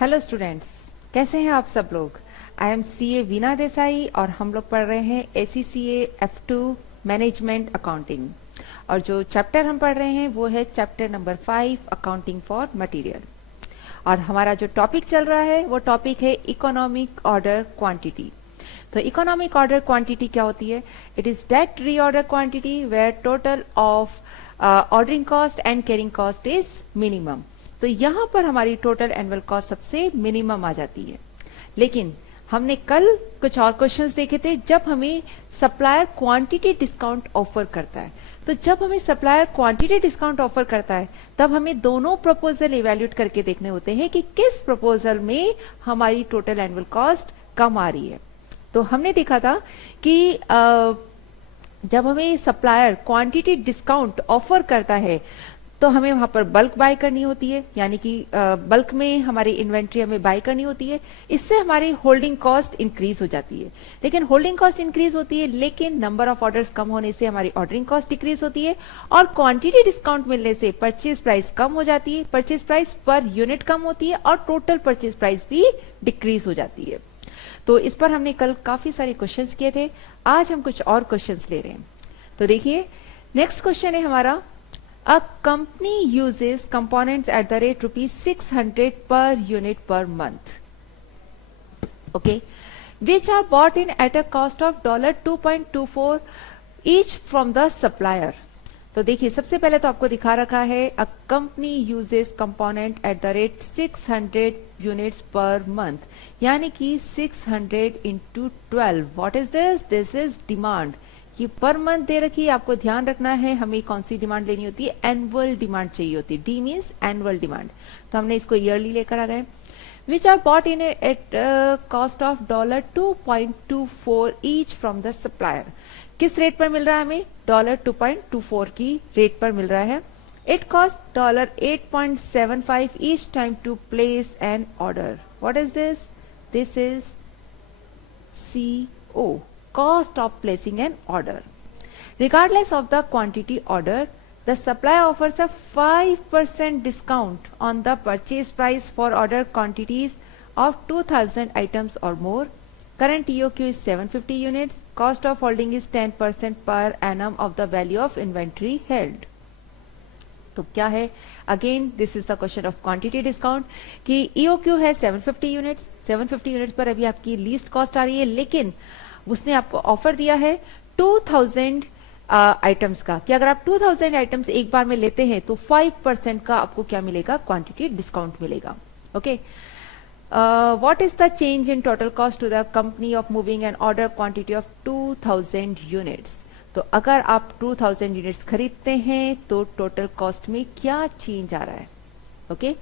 Hello students, कैसे हैं आप सब लोग। I am CA Veena Desai और हम लोग पढ़ रहे हैं ACCA F2 मैनेजमेंट अकाउंटिंग। और जो चैप्टर हम पढ़ रहे हैं वो है chapter number 5 accounting for material. और हमारा जो टॉपिक चल रहा है वो टॉपिक है इकोनॉमिक ऑर्डर क्वांटिटी। तो इकोनॉमिक ऑर्डर क्वांटिटी क्या होती है? It is that reorder quantity where total of ordering cost and carrying cost is minimum. तो यहाँ पर हमारी टोटल एनुअल कॉस्ट सबसे मिनिमम आ जाती है। लेकिन हमने कल कुछ और क्वेश्चंस देखे थे जब हमें सप्लायर क्वांटिटी डिस्काउंट ऑफर करता है। तो जब हमें सप्लायर क्वांटिटी डिस्काउंट ऑफर करता है तब हमें दोनों प्रपोजल इवैल्यूएट करके देखने होते हैं कि किस प्रपोजल में हमारी टोटल एनुअल कॉस्ट कम आ रही है। तो हमने देखा था कि जब हमें सप्लायर क्वांटिटी डिस्काउंट ऑफर करता है तो हमें वहां पर बल्क बाय करनी होती है, यानी कि बल्क में हमारी इन्वेंट्री हमें बाय करनी होती है। इससे हमारी होल्डिंग कॉस्ट इंक्रीज हो जाती है। लेकिन होल्डिंग कॉस्ट इंक्रीज होती है लेकिन नंबर ऑफ ऑर्डर्स कम होने से हमारी ऑर्डरिंग कॉस्ट डिक्रीज होती है। और क्वांटिटी डिस्काउंट मिलने से परचेज प्राइस कम हो जाती है, परचेज प्राइस पर यूनिट कम होती है और टोटल परचेज प्राइस भी डिक्रीज हो जाती है। तो इस पर हमने कल काफी सारे क्वेश्चंस किए थे। आज हम कुछ और क्वेश्चंस ले रहे हैं। तो देखिए, नेक्स्ट क्वेश्चन है हमारा, A company uses components at the rate ₹600 per unit per month, okay, which are bought in at a cost of $2.24 each from the supplier. तो देखिए, सबसे पहले तो आपको दिखा रखा है a company uses component at the rate 600 units per month, यानी कि 600 into 12. What is this? This is demand. ये पर मंथ दे रखी है। आपको ध्यान रखना है हमें कौन सी डिमांड लेनी होती है, एनुअल डिमांड चाहिए होती है। डी मीन्स एनुअल डिमांड, तो हमने इसको ईयरली लेकर आ गए। Which are bought in at cost of $2.24 each from the supplier. किस रेट पर मिल रहा है हमें? $2.24 की रेट पर मिल रहा है। It cost $8.75 each time to place an order. What is this? This is CO, cost of placing an order. Regardless of the quantity order, the supplier offers a 5% discount on the purchase price for order quantities of 2000 items or more. Current EOQ is 750 units. Cost of holding is 10% per annum of the value of inventory held. तो क्या है? Again this is the question of quantity discount कि EOQ है 750 units. 750 units पर अभी आपकी least cost आ रही है, लेकिन उसने आपको ऑफर दिया है 2000 आइटम्स का कि अगर आप 2000 आइटम्स एक बार में लेते हैं तो 5% का आपको क्या मिलेगा? क्वांटिटी डिस्काउंट मिलेगा। Okay, what is the change in total cost to the company of moving an order quantity of 2000 units. तो अगर आप 2000 यूनिट्स खरीदते हैं तो टोटल कॉस्ट में क्या चेंज आ रहा है? ओके,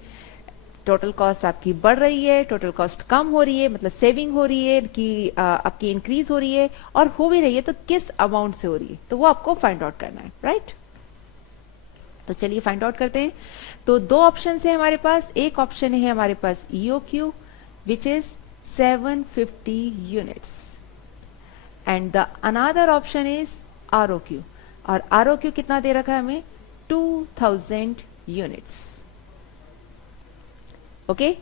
टोटल कॉस्ट आपकी बढ़ रही है, टोटल कॉस्ट कम हो रही है, मतलब सेविंग हो रही है कि आपकी इंक्रीज हो रही है, और हो भी रही है तो किस अमाउंट से हो रही है, तो वो आपको फाइंड आउट करना है, राइट। तो चलिए फाइंड आउट करते हैं। तो दो ऑप्शन है हमारे पास। एक ऑप्शन है हमारे पास EOQ which is 750 units and the another option is ROQ। और ROQ कितना दे रखा है हमें? 2000 यूनिट्स। ओके,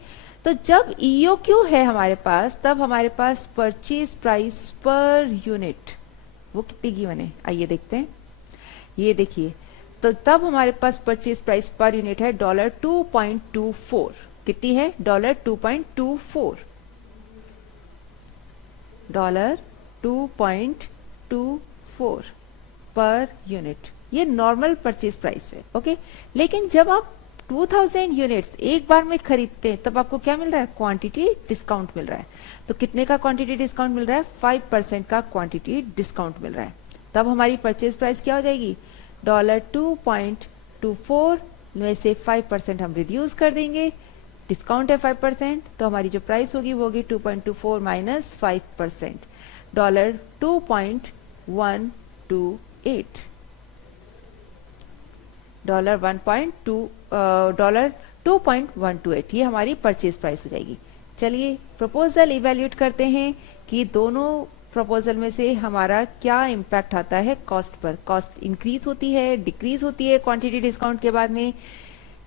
तो जब EOQ है हमारे पास तब हमारे पास परचेज प्राइस पर यूनिट वो कितनी गिवन है, आइए देखते हैं। ये देखिए, तो तब हमारे पास परचेज प्राइस पर यूनिट है $2.24। कितनी है? $2.24, $2.24 पर यूनिट। ये नॉर्मल परचेज प्राइस है। ओके, लेकिन जब आप 2000 यूनिट्स एक बार में खरीदते हैं तब आपको क्या मिल रहा है? क्वांटिटी डिस्काउंट मिल रहा है। तो कितने का क्वांटिटी डिस्काउंट मिल रहा है? 5% का क्वांटिटी डिस्काउंट मिल रहा है। तब हमारी परचेज प्राइस क्या हो जाएगी? $2.24 में से 5% हम रिड्यूस कर देंगे, डिस्काउंट है 5%, तो हमारी जो प्राइस होगी वो होगी 2.24 माइनस 5%, $2.128, $2.128। ये हमारी परचेज प्राइस हो जाएगी। चलिए प्रपोजल इवैल्यूएट करते हैं कि दोनों प्रपोजल में से हमारा क्या इम्पैक्ट आता है कॉस्ट पर। कॉस्ट इंक्रीज होती है, डिक्रीज होती है क्वांटिटी डिस्काउंट के बाद में।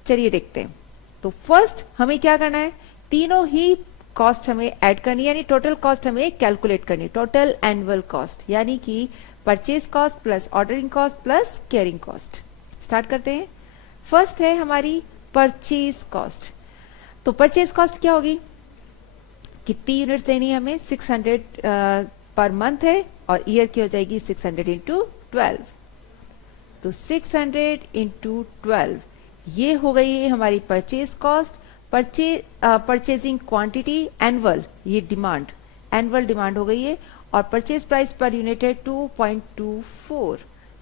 चलिए देखते हैं। तो फर्स्ट हमें क्या करना है तीनों ही कॉस्ट हमें ऐड करनी है, यानी टोटल कॉस्ट हमें कैलकुलेट करनी, टोटल एनुअल कॉस्ट, यानी कि purchase cost plus ordering cost plus carrying cost. Start करते हैं। फर्स्ट है हमारी परचेज कॉस्ट। तो परचेज कॉस्ट क्या होगी, कितनी यूनिट्स देनी है हमें, 600 पर मंथ है और ईयर की हो जाएगी 600 इंटू 12। तो 600 इंटू 12 ये हो गई है हमारी purchase cost. Purchasing quantity annual, ये डिमांड, एनुअल डिमांड हो गई है, और परचेज प्राइस पर यूनिट है 2.24।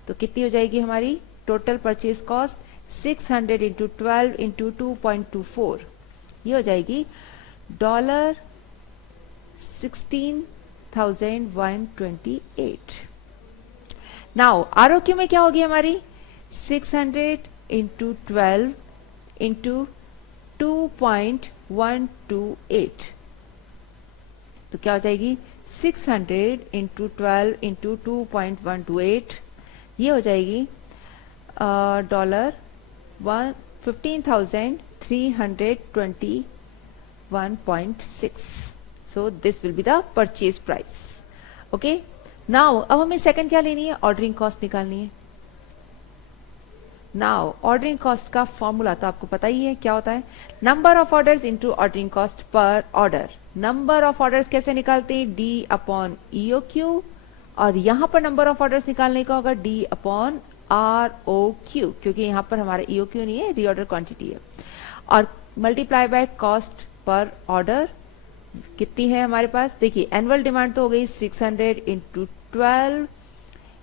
तो कितनी हो जाएगी हमारी total purchase cost, 600 into 12 into 2.24, ये हो जाएगी $16,128। नाउ आरओक्यू में क्या होगी हमारी, 600 इंटू 12 इंटू 2.128, तो क्या हो जाएगी 600 इंटू 12 इंटू 2.128, ये हो जाएगी $15,321.6। So this will be the purchase price. Okay. Now अब हमें सेकंड क्या लेनी है, ऑर्डरिंग कॉस्ट निकालनी है। नाउ ऑर्डरिंग कॉस्ट का फॉर्मूला तो आपको पता ही है क्या होता है, number of orders into ordering cost per order. Number of orders कैसे निकालते हैं, डी अपॉन ईओक्यू, और यहां पर नंबर ऑफ ऑर्डर्स निकालने का होगा डी अपॉन ROQ, क्योंकि यहां पर हमारा ईओक्यू नहीं है, रीऑर्डर क्वांटिटी है, और multiply by cost per order कितनी है हमारे पास, देखिए एनुअल डिमांड तो हो गई 600 इंटू 12,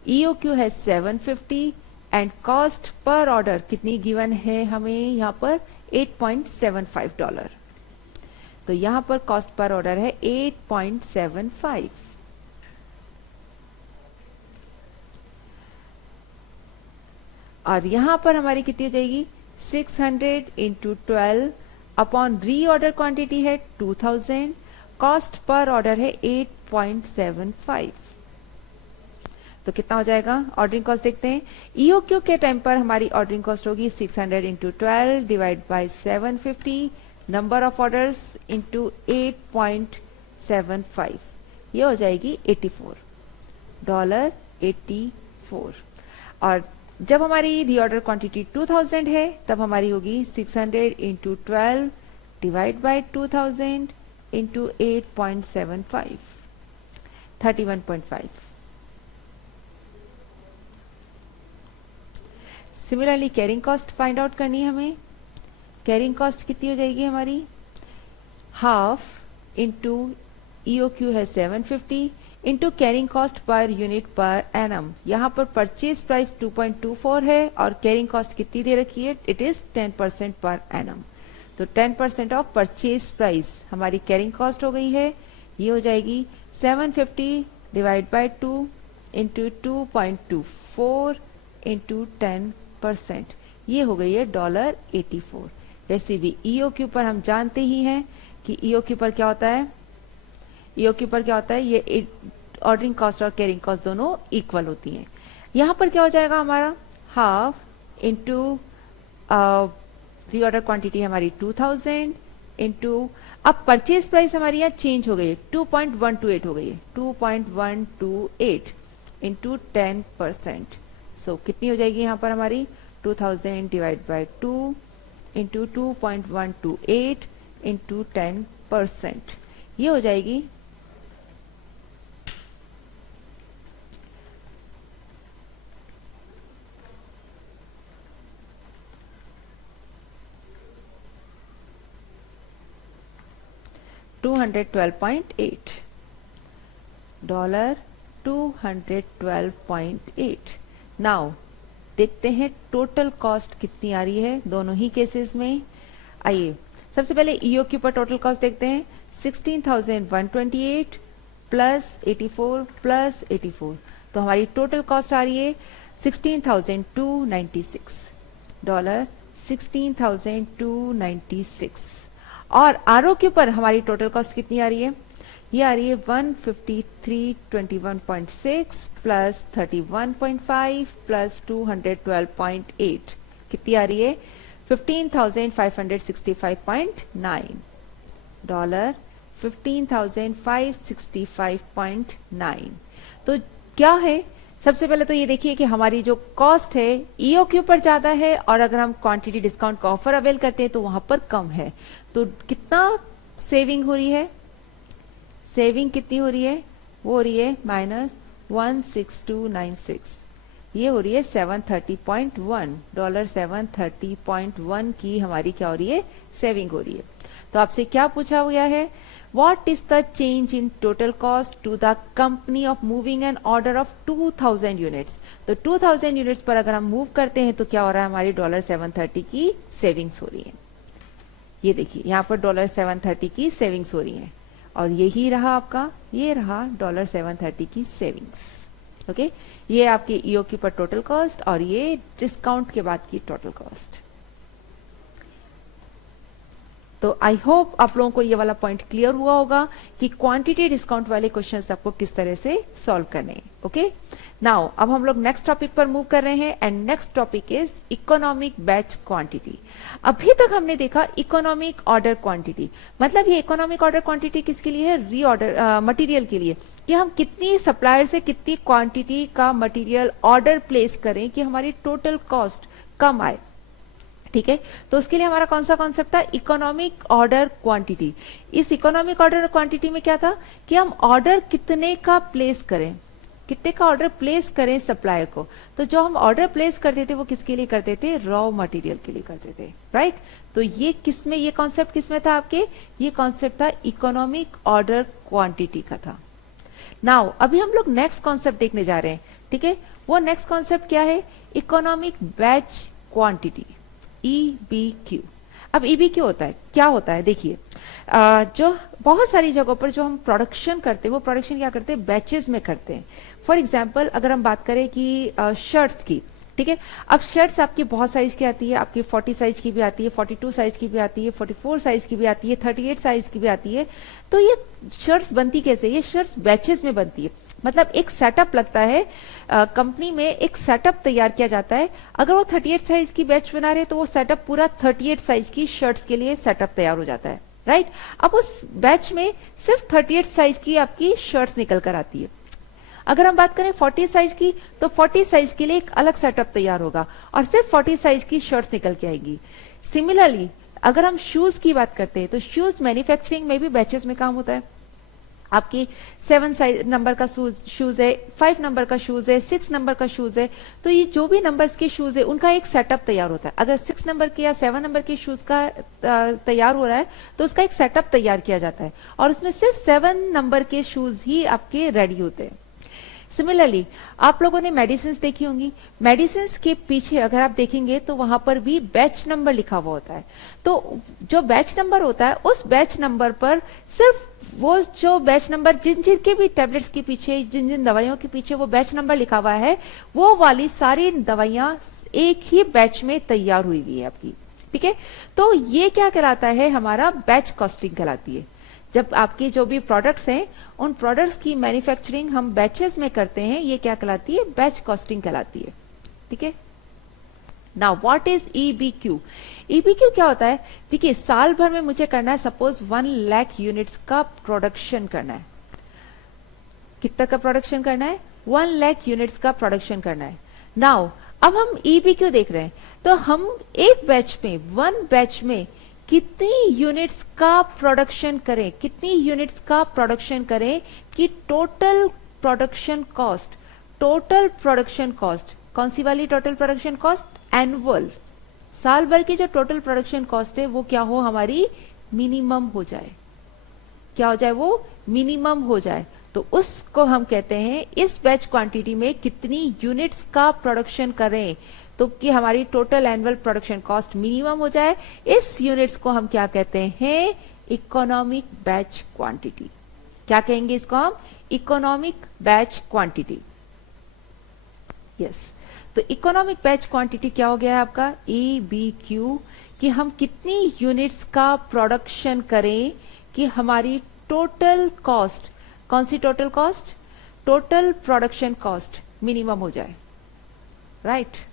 ईओक्यू है 750, एंड कॉस्ट पर ऑर्डर कितनी गिवन है हमें यहाँ पर $8.75। तो यहाँ पर कॉस्ट पर ऑर्डर है 8.75, और यहां पर हमारी कितनी हो जाएगी 600 इंटू 12 अपॉन री ऑर्डर क्वांटिटी है 2000, कॉस्ट पर ऑर्डर है 8.75। तो कितना हो जाएगा ऑर्डरिंग कॉस्ट, देखते हैं। ईओक्यू के टाइम पर हमारी ऑर्डरिंग कॉस्ट होगी 600 into 12 divide by 750, number of orders into 8.75, ये हो जाएगी $84। और जब हमारी रीऑर्डर क्वांटिटी 2000 है तब हमारी होगी 600 into 12 divide by 2000 into 8.75, 31.5। Similarly carrying cost find out करनी है हमें। कैरिंग कॉस्ट कितनी हो जाएगी हमारी, हाफ इंटू ईओक्यू है 750 into carrying cost per unit per annum. यहाँ पर परचेज प्राइस 2.24 है और कैरिंग कॉस्ट कितनी दे रखी है, इट इज 10% पर एनम। तो 10% ऑफ परचेज प्राइस हमारी कैरिंग कॉस्ट हो गई है, ये हो जाएगी 750 डिवाइड बाई 2 इंटू 2.24 इंटू 10%, ये हो गई है $84। वैसे भी ईओक्यू पर हम जानते ही हैं कि ईओक्यू पर क्या होता है, ईओक्यू पर क्या होता है, ये ऑर्डरिंग कॉस्ट और कैरिंग कॉस्ट दोनों इक्वल होती हैं। यहाँ पर क्या हो जाएगा हमारा, हाफ इंटू रीऑर्डर क्वांटिटी हमारी 2000 इंटू, अब परचेज प्राइस हमारी यहाँ चेंज हो गई है, 2.128 हो गई है, 2.128 इंटू 10%। सो कितनी हो जाएगी यहाँ पर हमारी 2000 डिवाइड बाई 2 इंटू 2.128 इंटू 10%, ये हो जाएगी $212.8। नाउ देखते हैं टोटल कॉस्ट कितनी आ रही है दोनों ही केसेस में। आइए सबसे पहले ईओक्यू पर टोटल कॉस्ट देखते हैं, 16,128 प्लस 84 प्लस 84, तो हमारी टोटल कॉस्ट आ रही है $16,296। और आरओक्यू पर हमारी टोटल कॉस्ट कितनी आ रही है, ये आ रही है 15321.6 प्लस 31.5 प्लस 212.8, कितनी आ रही है 15,565.9। डॉलर 15,565.9। तो क्या है, सबसे पहले तो ये देखिए कि हमारी जो कॉस्ट है ईओक्यू पर ज्यादा है, और अगर हम क्वांटिटी डिस्काउंट का ऑफर अवेल करते हैं तो वहां पर कम है। तो कितना सेविंग हो रही है, सेविंग कितनी हो रही है, वो हो रही है -16296, ये हो रही है 730.1 डॉलर 730.1 की हमारी क्या हो रही है, सेविंग हो रही है। तो आपसे क्या पूछा गया है, what is the change in total cost to the company of moving an order of 2000 units. तो 2000 यूनिट्स पर अगर हम मूव करते हैं तो क्या हो रहा है, हमारी डॉलर 730 की सेविंग्स हो रही है। ये देखिए यहाँ पर डॉलर 730 की सेविंग्स हो रही है, और यही रहा आपका, ये रहा डॉलर 730 की सेविंग्स। ओके, ये आपके ईओक्यू पर टोटल कॉस्ट, और ये डिस्काउंट के बाद की टोटल कॉस्ट। तो आई होप आप लोगों को ये वाला पॉइंट क्लियर हुआ होगा कि क्वांटिटी डिस्काउंट वाले क्वेश्चंस आपको किस तरह से सॉल्व करने हैं। ओके, नाउ अब हम लोग नेक्स्ट टॉपिक पर मूव कर रहे हैं, and next topic is economic batch quantity. अभी तक हमने देखा इकोनॉमिक ऑर्डर क्वांटिटी, मतलब ये इकोनॉमिक ऑर्डर क्वांटिटी किसके लिए है, रीऑर्डर मटेरियल के लिए, कि हम कितनी सप्लायर से कितनी क्वांटिटी का मटेरियल ऑर्डर प्लेस करें कि हमारी टोटल कॉस्ट कम आए। ठीक है, तो उसके लिए हमारा कौन सा कॉन्सेप्ट था, इकोनॉमिक ऑर्डर क्वांटिटी। इस इकोनॉमिक ऑर्डर क्वांटिटी में क्या था कि हम ऑर्डर कितने का प्लेस करें, कितने का ऑर्डर प्लेस करें सप्लायर को। तो जो हम ऑर्डर प्लेस करते थे वो किसके लिए करते थे, रॉ मटेरियल के लिए करते थे, राइट। तो ये किसमें, ये कॉन्सेप्ट किसमें था आपके, ये कॉन्सेप्ट था इकोनॉमिक ऑर्डर क्वांटिटी का था। नाउ अभी हम लोग नेक्स्ट कॉन्सेप्ट देखने जा रहे हैं। ठीक है, वो नेक्स्ट कॉन्सेप्ट क्या है, इकोनॉमिक बैच क्वांटिटी, EBQ। अब EBQ होता है, क्या होता है, देखिए जो बहुत सारी जगहों पर जो हम प्रोडक्शन करते हैं वो प्रोडक्शन क्या करते हैं, बैचेस में करते हैं। फॉर एग्जांपल अगर हम बात करें कि शर्ट्स की, ठीक है, अब शर्ट्स आपकी बहुत साइज की आती है, आपकी 40 साइज की भी आती है, 42 साइज की भी आती है, 44 साइज की भी आती है, 38 साइज की भी आती है। तो ये शर्ट्स बनती कैसे, ये शर्ट्स बैचेस में बनती है, मतलब एक सेटअप लगता है, कंपनी में एक सेटअप तैयार किया जाता है। अगर वो 38 साइज की बैच बना रहे तो वो सेटअप पूरा 38 साइज की शर्ट्स के लिए सेटअप तैयार हो जाता है, राइट। अब उस बैच में सिर्फ 38 साइज की आपकी शर्ट्स निकल कर आती है। अगर हम बात करें 40 साइज की, तो 40 साइज के लिए एक अलग सेटअप तैयार होगा और सिर्फ 40 साइज की शर्ट्स निकल के आएगी। सिमिलरली अगर हम शूज की बात करते हैं तो शूज मैन्युफैक्चरिंग में भी बैचेस में काम होता है। आपकी 7 साइज नंबर का शूज है, 5 नंबर का शूज है, 6 नंबर का शूज है, तो ये जो भी नंबर्स के शूज है उनका एक सेटअप तैयार होता है। अगर 6 नंबर के या 7 नंबर के शूज का तैयार हो रहा है तो उसका एक सेटअप तैयार किया जाता है और उसमें सिर्फ 7 नंबर के शूज ही आपके रेडी होते हैं। सिमिलरली आप लोगों ने मेडिसिन देखी होंगी, मेडिसिन के पीछे अगर आप देखेंगे तो वहां पर भी बैच नंबर लिखा हुआ होता है। तो जो बैच नंबर होता है उस बैच नंबर पर सिर्फ वो जो बैच नंबर जिन जिन के भी टैबलेट्स के पीछे, जिन जिन दवाइयों के पीछे वो बैच नंबर लिखा हुआ है, वो वाली सारी दवाइयां एक ही बैच में तैयार हुई हुई है आपकी। ठीक है, तो ये क्या कहलाता है, हमारा बैच कॉस्टिंग कहलाती है। जब आपके जो भी प्रोडक्ट्स हैं उन प्रोडक्ट्स की मैन्युफैक्चरिंग हम बैचेस में करते हैं, ये क्या कहलाती है, बैच कॉस्टिंग कहलाती है। ठीक है, now what is EBQ। EBQ क्या होता है, देखिए साल भर में मुझे करना है सपोज 1 लाख यूनिट्स का प्रोडक्शन करना है। कितना का प्रोडक्शन करना है, 1 लाख यूनिट्स का प्रोडक्शन करना है। नाउ अब हम EBQ देख रहे हैं, तो हम एक बैच में, 1 बैच में कितनी यूनिट्स का प्रोडक्शन करें, कितनी यूनिट्स का प्रोडक्शन करें कि total production cost, total production cost कौन सी वाली टोटल प्रोडक्शन कॉस्ट, एनुअल, साल भर की जो टोटल प्रोडक्शन कॉस्ट है वो क्या हो, हमारी मिनिमम हो जाए। क्या हो जाए, वो मिनिमम हो जाए। तो उसको हम कहते हैं इस बैच क्वांटिटी में कितनी यूनिट्स का प्रोडक्शन करें तो कि हमारी total annual production cost minimum हो जाए। इस यूनिट्स को हम क्या कहते हैं, इकोनॉमिक बैच क्वांटिटी। क्या कहेंगे इसको हम, इकोनॉमिक बैच क्वांटिटी। यस, तो इकोनॉमिक बैच क्वांटिटी क्या हो गया है आपका, EBQ, कि हम कितनी यूनिट्स का प्रोडक्शन करें कि हमारी टोटल कॉस्ट, कौन सी total cost, total production cost minimum हो जाए, right.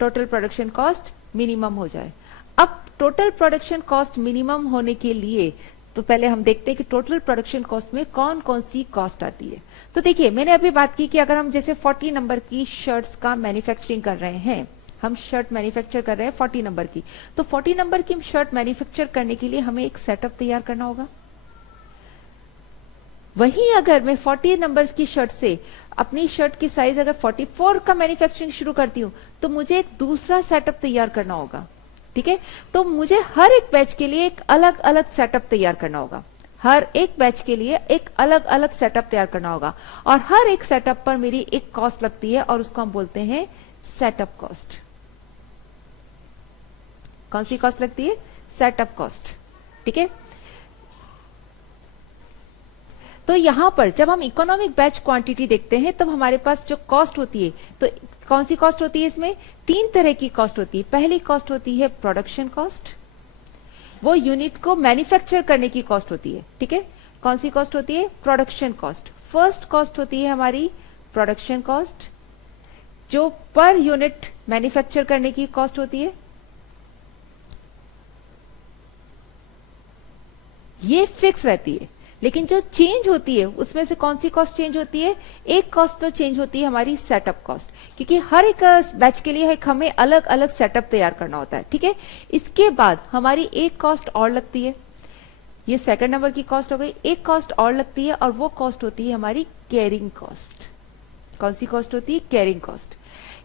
Total production cost minimum हो जाए। अब टोटल प्रोडक्शन कॉस्ट मिनिमम होने के लिए तो पहले हम देखते हैं कि टोटल प्रोडक्शन कॉस्ट में कौन कौन सी कॉस्ट आती है। तो देखिए मैंने अभी बात की कि अगर हम जैसे 40 नंबर की शर्ट्स का मैन्युफैक्चरिंग कर रहे हैं, हम शर्ट मैन्युफैक्चर कर रहे हैं 40 नंबर की, तो 40 नंबर की शर्ट मैन्युफैक्चर करने के लिए हमें एक सेटअप तैयार करना होगा। वहीं अगर मैं 40 नंबर्स की शर्ट से अपनी शर्ट की साइज अगर 44 का मैन्युफैक्चरिंग शुरू करती हूं तो मुझे एक दूसरा सेटअप तैयार करना होगा। ठीक है, तो मुझे हर एक बैच के लिए एक अलग अलग सेटअप तैयार करना होगा। हर एक बैच के लिए एक अलग अलग सेटअप तैयार करना होगा और हर एक सेटअप पर मेरी एक कॉस्ट लगती है और उसको हम बोलते हैं सेटअप कॉस्ट। कौन सी कॉस्ट लगती है? Setup cost. ठीक है, तो यहां पर जब हम इकोनॉमिक बैच क्वांटिटी देखते हैं तब हमारे पास जो कॉस्ट होती है, तो कौन सी कॉस्ट होती है? इसमें तीन तरह की कॉस्ट होती है। पहली कॉस्ट होती है प्रोडक्शन कॉस्ट, वो यूनिट को मैन्युफैक्चर करने की कॉस्ट होती है। ठीक है, कौन सी कॉस्ट होती है? Production cost. फर्स्ट कॉस्ट होती है हमारी प्रोडक्शन कॉस्ट, जो पर यूनिट मैन्युफैक्चर करने की कॉस्ट होती है। ये फिक्स रहती है, लेकिन जो चेंज होती है उसमें से कौन सी कॉस्ट चेंज होती है? एक कॉस्ट तो चेंज होती है हमारी सेटअप कॉस्ट, क्योंकि हर एक बैच के लिए हमें अलग अलग सेटअप तैयार करना होता है। ठीक है, इसके बाद हमारी एक कॉस्ट और लगती है, ये सेकंड नंबर की कॉस्ट हो गई। एक कॉस्ट और लगती है और वो कॉस्ट होती है हमारी कैरिंग कॉस्ट। कौन सी कॉस्ट होती है? Carrying cost.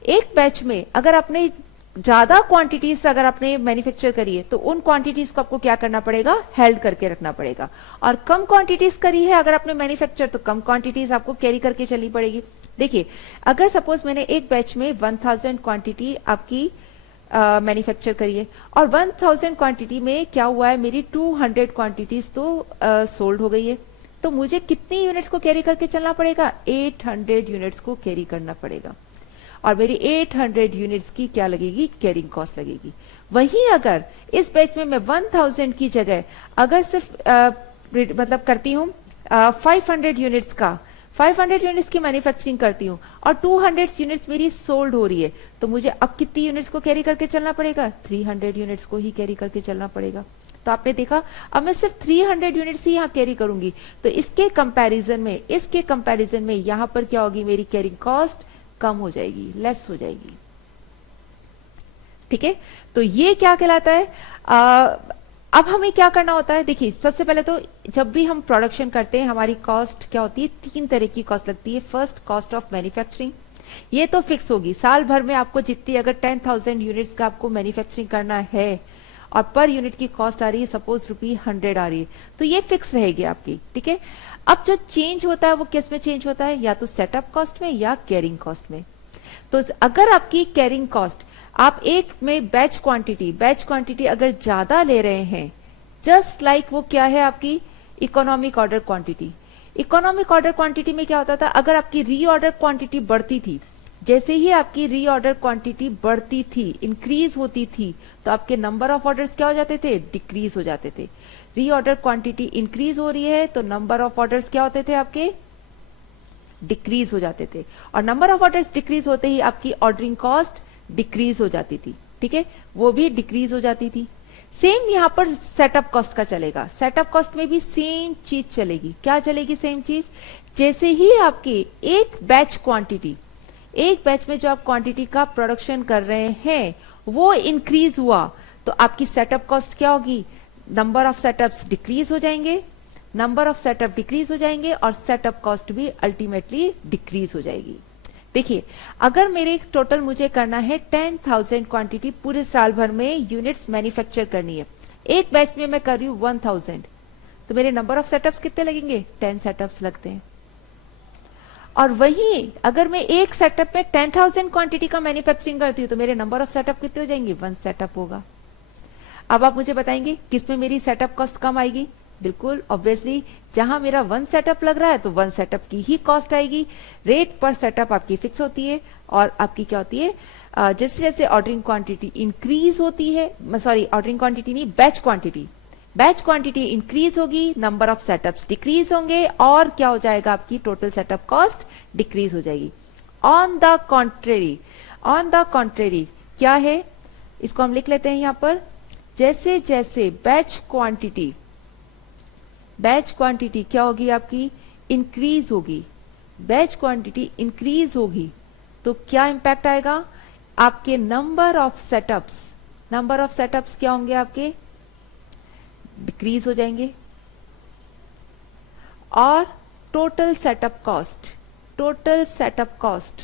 एक बैच में अगर आपने ज्यादा क्वांटिटीज अगर आपने मैन्युफैक्चर करी है तो उन क्वांटिटीज को आपको क्या करना पड़ेगा? हेल्ड करके रखना पड़ेगा। और कम क्वांटिटीज करी है अगर आपने मैन्युफैक्चर, तो कम क्वांटिटीज आपको कैरी करके चलनी पड़ेगी। देखिए, अगर सपोज मैंने एक बैच में 1000 क्वांटिटी आपकी मैन्युफैक्चर करी है और 1000 क्वांटिटी में क्या हुआ है, मेरी 200 क्वांटिटीज तो सोल्ड हो गई है, तो मुझे कितनी यूनिट्स को कैरी करके चलना पड़ेगा? 800 यूनिट्स को कैरी करना पड़ेगा और मेरी 800 यूनिट्स की क्या लगेगी? कैरिंग कॉस्ट लगेगी। वहीं अगर इस बैच में मैं 1000 की जगह अगर सिर्फ मतलब करती हूँ 500 यूनिट्स का, 500 यूनिट्स की मैन्युफैक्चरिंग करती हूँ और 200 यूनिट्स मेरी सोल्ड हो रही है, तो मुझे अब कितनी यूनिट्स को कैरी करके चलना पड़ेगा? 300 यूनिट्स को ही कैरी करके चलना पड़ेगा। तो आपने देखा, अब मैं सिर्फ 300 यूनिट्स ही यहाँ कैरी करूंगी, तो इसके कंपैरिजन में यहाँ पर क्या होगी? मेरी कैरिंग कॉस्ट कम हो जाएगी, लेस हो जाएगी। ठीक है, तो ये क्या कहलाता है? अब हमें क्या करना होता है? देखिए, सबसे पहले तो जब भी हम प्रोडक्शन करते हैं हमारी कॉस्ट क्या होती है? तीन तरह की कॉस्ट लगती है। फर्स्ट, कॉस्ट ऑफ मैन्युफैक्चरिंग, ये तो फिक्स होगी। साल भर में आपको जितनी अगर 10,000 यूनिट्स का आपको मैन्युफैक्चरिंग करना है और पर यूनिट की कॉस्ट आ रही है सपोज ₹100 आ रही है, तो ये फिक्स रहेगी आपकी। ठीक है, अब जो चेंज होता है वो किस में चेंज होता है? या तो सेटअप कॉस्ट में या कैरिंग कॉस्ट में। तो अगर आपकी कैरिंग कॉस्ट, आप एक में बैच क्वांटिटी अगर ज्यादा ले रहे हैं, जस्ट लाइक वो क्या है आपकी economic order quantity. Economic order quantity में क्या होता था? अगर आपकी रीऑर्डर क्वांटिटी बढ़ती थी, जैसे ही आपकी रीऑर्डर क्वांटिटी बढ़ती थी, इंक्रीज होती थी, तो आपके नंबर ऑफ ऑर्डर्स क्या हो जाते थे? डिक्रीज हो जाते थे। रीऑर्डर क्वांटिटी इंक्रीज हो रही है तो नंबर ऑफ ऑर्डर्स क्या होते थे आपके? डिक्रीज हो जाते थे। और नंबर ऑफ ऑर्डर्स डिक्रीज होते ही आपकी ऑर्डरिंग कॉस्ट डिक्रीज हो जाती थी। ठीक है, वो भी डिक्रीज हो जाती थी। सेम यहां पर सेटअप कॉस्ट का चलेगा। सेटअप कॉस्ट में भी सेम चीज चलेगी। क्या चलेगी सेम चीज? जैसे ही आपकी एक बैच में जो आप क्वांटिटी का प्रोडक्शन कर रहे हैं वो इंक्रीज हुआ, तो आपकी सेटअप कॉस्ट क्या होगी? नंबर ऑफ सेटअप्स डिक्रीज हो जाएंगे, और सेटअप कॉस्ट भी अल्टीमेटली डिक्रीज हो जाएगी। देखिए, अगर मेरे टोटल मुझे करना है 10,000 क्वांटिटी पूरे साल भर में यूनिट्स मैन्युफैक्चर करनी है, एक बैच में मैं कर रही हूँ 1000, तो मेरे नंबर ऑफ सेटअप्स कितने लगेंगे? 10 सेटअप्स लगते हैं। और वहीं अगर मैं एक सेटअप में 10,000 क्वांटिटी का मैन्युफैक्चरिंग करती हूँ तो मेरे नंबर ऑफ सेटअप कितने हो जाएंगे? 1 सेटअप होगा। अब आप मुझे बताएंगे किसमें मेरी सेटअप कॉस्ट कम आएगी? बिल्कुल ऑब्वियसली जहां मेरा 1 सेटअप लग रहा है तो 1 सेटअप की ही कॉस्ट आएगी। रेट पर सेटअप आपकी फिक्स होती है और आपकी क्या होती है? जैसे जैसे ऑर्डरिंग क्वांटिटी इंक्रीज होती है, सॉरी ऑर्डरिंग क्वांटिटी नहीं, बैच क्वांटिटी इंक्रीज होगी, नंबर ऑफ सेटअप्स डिक्रीज होंगे और क्या हो जाएगा? आपकी टोटल सेटअप कॉस्ट डिक्रीज हो जाएगी। ऑन द कॉन्ट्रेरी क्या है? इसको हम लिख लेते हैं यहां पर जैसे जैसे बैच क्वांटिटी क्या होगी आपकी, इंक्रीज होगी, बैच क्वांटिटी इंक्रीज होगी, तो क्या इंपैक्ट आएगा, आपके नंबर ऑफ सेटअप्स क्या होंगे, आपके डिक्रीज हो जाएंगे, और टोटल सेटअप कॉस्ट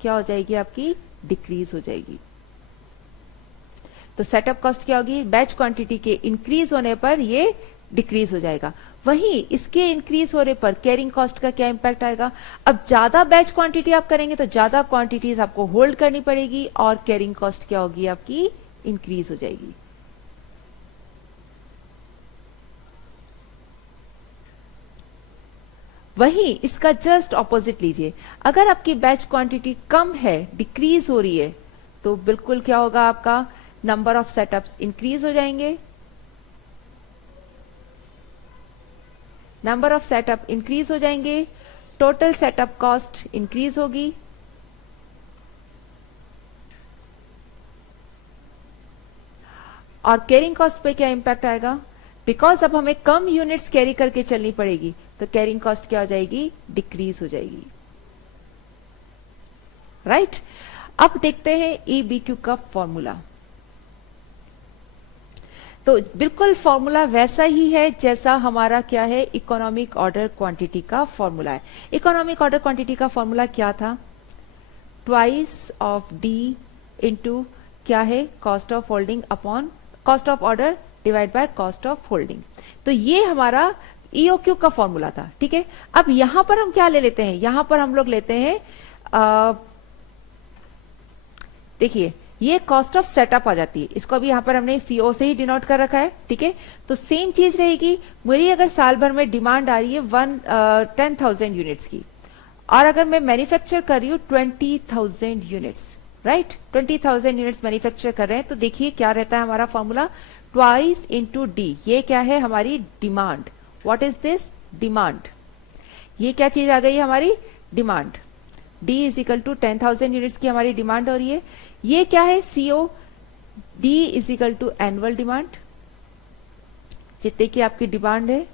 क्या हो जाएगी आपकी, डिक्रीज हो जाएगी। तो सेटअप कॉस्ट क्या होगी, बैच क्वांटिटी के इंक्रीज होने पर ये डिक्रीज हो जाएगा। वहीं इसके इंक्रीज होने पर कैरिंग कॉस्ट का क्या इंपैक्ट आएगा, अब ज्यादा बैच क्वांटिटी आप करेंगे तो ज्यादा क्वांटिटीज आपको होल्ड करनी पड़ेगी और कैरिंग कॉस्ट क्या होगी आपकी, इंक्रीज हो जाएगी। वहीं इसका जस्ट ऑपोजिट लीजिए, अगर आपकी बैच क्वांटिटी कम है, डिक्रीज हो रही है, तो बिल्कुल क्या होगा, आपका नंबर ऑफ सेटअप्स इंक्रीज हो जाएंगे, नंबर ऑफ सेटअप इंक्रीज हो जाएंगे, टोटल सेटअप कॉस्ट इंक्रीज होगी, और कैरिंग कॉस्ट पे क्या इंपैक्ट आएगा, बिकॉज अब हमें कम यूनिट्स कैरी करके चलनी पड़ेगी, तो कैरिंग कॉस्ट क्या हो जाएगी, डिक्रीज हो जाएगी। राइट अब देखते हैं EBQ का फॉर्मूला। तो बिल्कुल फॉर्मूला वैसा ही है जैसा हमारा क्या है, इकोनॉमिक ऑर्डर क्वांटिटी का फॉर्मूला है। इकोनॉमिक ऑर्डर क्वांटिटी का फॉर्मूला क्या था, ट्वाइस ऑफ डी इंटू क्या है, cost of holding upon cost of order divide by cost of holding. तो ये हमारा EOQ का फॉर्मूला था, ठीक है। अब यहां पर हम क्या ले लेते हैं, यहां पर हम लोग लेते हैं, देखिए ये कॉस्ट ऑफ सेटअप आ जाती है, इसको अभी यहां पर हमने CO से ही डिनोट कर रखा है, ठीक है। तो सेम चीज रहेगी, मेरी अगर साल भर में डिमांड आ रही है 10,000 यूनिट्स की, और अगर मैं मैन्युफैक्चर कर रही हूँ 20,000 यूनिट्स, राइट, 20,000 यूनिट्स मैन्युफैक्चर कर रहे हैं, तो देखिए क्या रहता है हमारा फॉर्मूला, ट्वाइस इंटू डी, ये क्या है हमारी demand, what is this, demand, ये क्या चीज आ गई हमारी, demand, D is equal to 10,000 units की हमारी डिमांड हो रही है, ये क्या है CO, D is equal to annual demand, जितने की आपकी डिमांड है,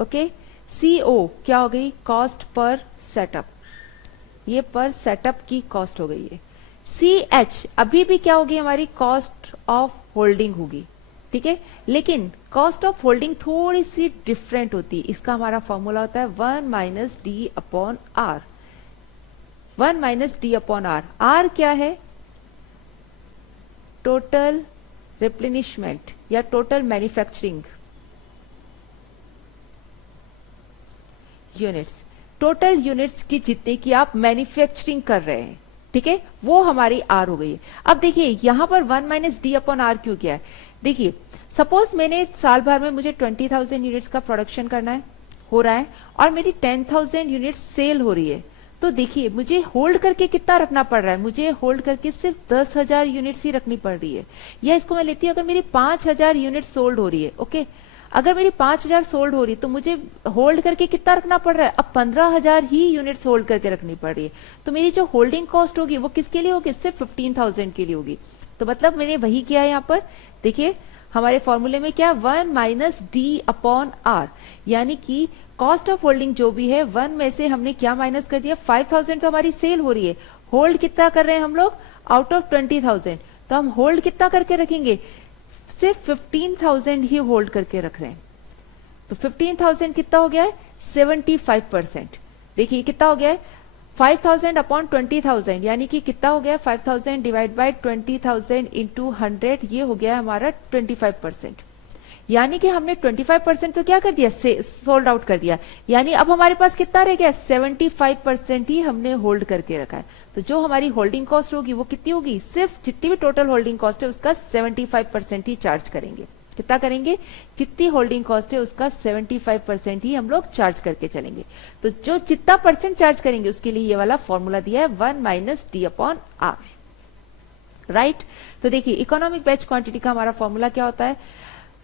ओके। CO क्या हो गई, कॉस्ट पर सेटअप, ये पर सेटअप की कॉस्ट हो गई है। CH अभी भी क्या होगी हमारी, कॉस्ट ऑफ होल्डिंग होगी, ठीक है, लेकिन कॉस्ट ऑफ होल्डिंग थोड़ी सी डिफरेंट होती है, इसका हमारा फॉर्मूला होता है 1 minus D upon R, 1 minus D upon R, R क्या है, टोटल रिप्लेनिशमेंट या total manufacturing units, total units की जितने की आप मैन्युफैक्चरिंग कर रहे हैं, ठीक है, वो हमारी आर हो गई है। अब देखिए यहां पर 1 माइनस डी अपॉन आर क्यों किया है, देखिए सपोज मैंने साल भर में मुझे 20,000 यूनिट्स का प्रोडक्शन करना है, हो रहा है, और मेरी 10,000 यूनिट्स सेल हो रही है, तो देखिए मुझे होल्ड करके कितना रखना पड़ रहा है, मुझे होल्ड करके सिर्फ 10,000 यूनिट्स ही रखनी पड़ रही है। या इसको मैं लेती हूँ, अगर मेरी 5,000 यूनिट सोल्ड हो रही है, ओके, अगर मेरी 5,000 सोल्ड हो रही है तो मुझे होल्ड करके कितना रखना पड़ रहा है, अब 15,000 ही यूनिट्स होल्ड करके रखनी पड़ रही है। तो मेरी जो होल्डिंग कॉस्ट होगी वो किसके लिए होगी, सिर्फ 15,000 के लिए होगी। तो मतलब मैंने वही किया है यहाँ पर, देखिए हमारे फॉर्मूले में क्या, 1 माइनस डी अपॉन आर, यानी कि कॉस्ट ऑफ होल्डिंग जो भी है 1 में से हमने क्या माइनस कर दिया, 5,000 तो हमारी सेल हो रही है, होल्ड कितना कर रहे हैं हम लोग, आउट ऑफ 20,000, तो हम होल्ड कितना करके रखेंगे, सिर्फ 15,000 ही होल्ड करके रख रहे हैं। तो 15,000 कितना हो गया है, 75%। देखिए कितना हो गया है, 5,000 अपॉन 20,000, यानी कि कितना हो गया, 5,000 डिवाइड बाय 20,000 इंटू 100, ये हो गया हमारा 25%। यानी कि हमने 25% तो क्या कर दिया, सोल्ड आउट कर दिया, यानी अब हमारे पास कितना रह गया, 75% ही हमने होल्ड करके रखा है। तो जो हमारी होल्डिंग कॉस्ट होगी वो कितनी होगी, सिर्फ जितनी भी टोटल होल्डिंग कॉस्ट है उसका 75% ही चार्ज करेंगे। कितना करेंगे, जितनी होल्डिंग कॉस्ट है उसका 75% ही हम लोग चार्ज करके चलेंगे। तो जो जितना परसेंट चार्ज करेंगे उसके लिए ये वाला फॉर्मूला दिया है 1 minus D upon R, right. तो देखिए इकोनॉमिक बैच क्वांटिटी का हमारा फॉर्मूला क्या होता है,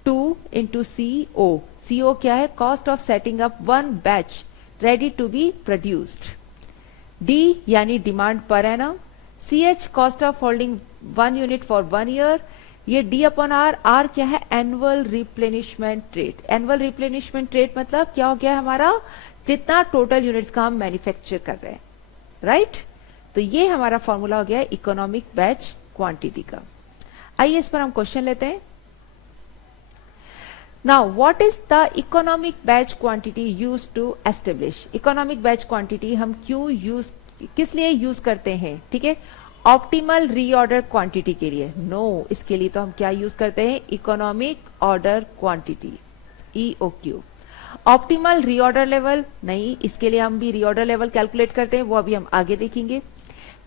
2 इंटू CO, CO क्या है, cost of setting up 1 batch ready to be produced, D यानी demand per annum, CH cost of holding 1 unit for 1 year, ये डी अपॉन आर, आर क्या है, annual replenishment rate. Annual replenishment rate मतलब क्या हो गया हमारा, जितना टोटल यूनिट्स का हम मैन्युफैक्चर कर रहे हैं, राइट। तो ये हमारा फॉर्मूला हो गया इकोनॉमिक बैच क्वांटिटी का। आइए इस पर हम क्वेश्चन लेते हैं। Now what is the economic batch quantity use to establish. Economic batch quantity हम क्यों यूज, किस लिए यूज करते हैं, ठीक है, ऑप्टिमल रीऑर्डर क्वांटिटी के लिए, नो इसके लिए तो हम क्या यूज करते हैं, economic order quantity, EOQ. Optimal reorder level नहीं, इसके लिए हम भी रीऑर्डर लेवल कैलकुलेट करते हैं, वो अभी हम आगे देखेंगे।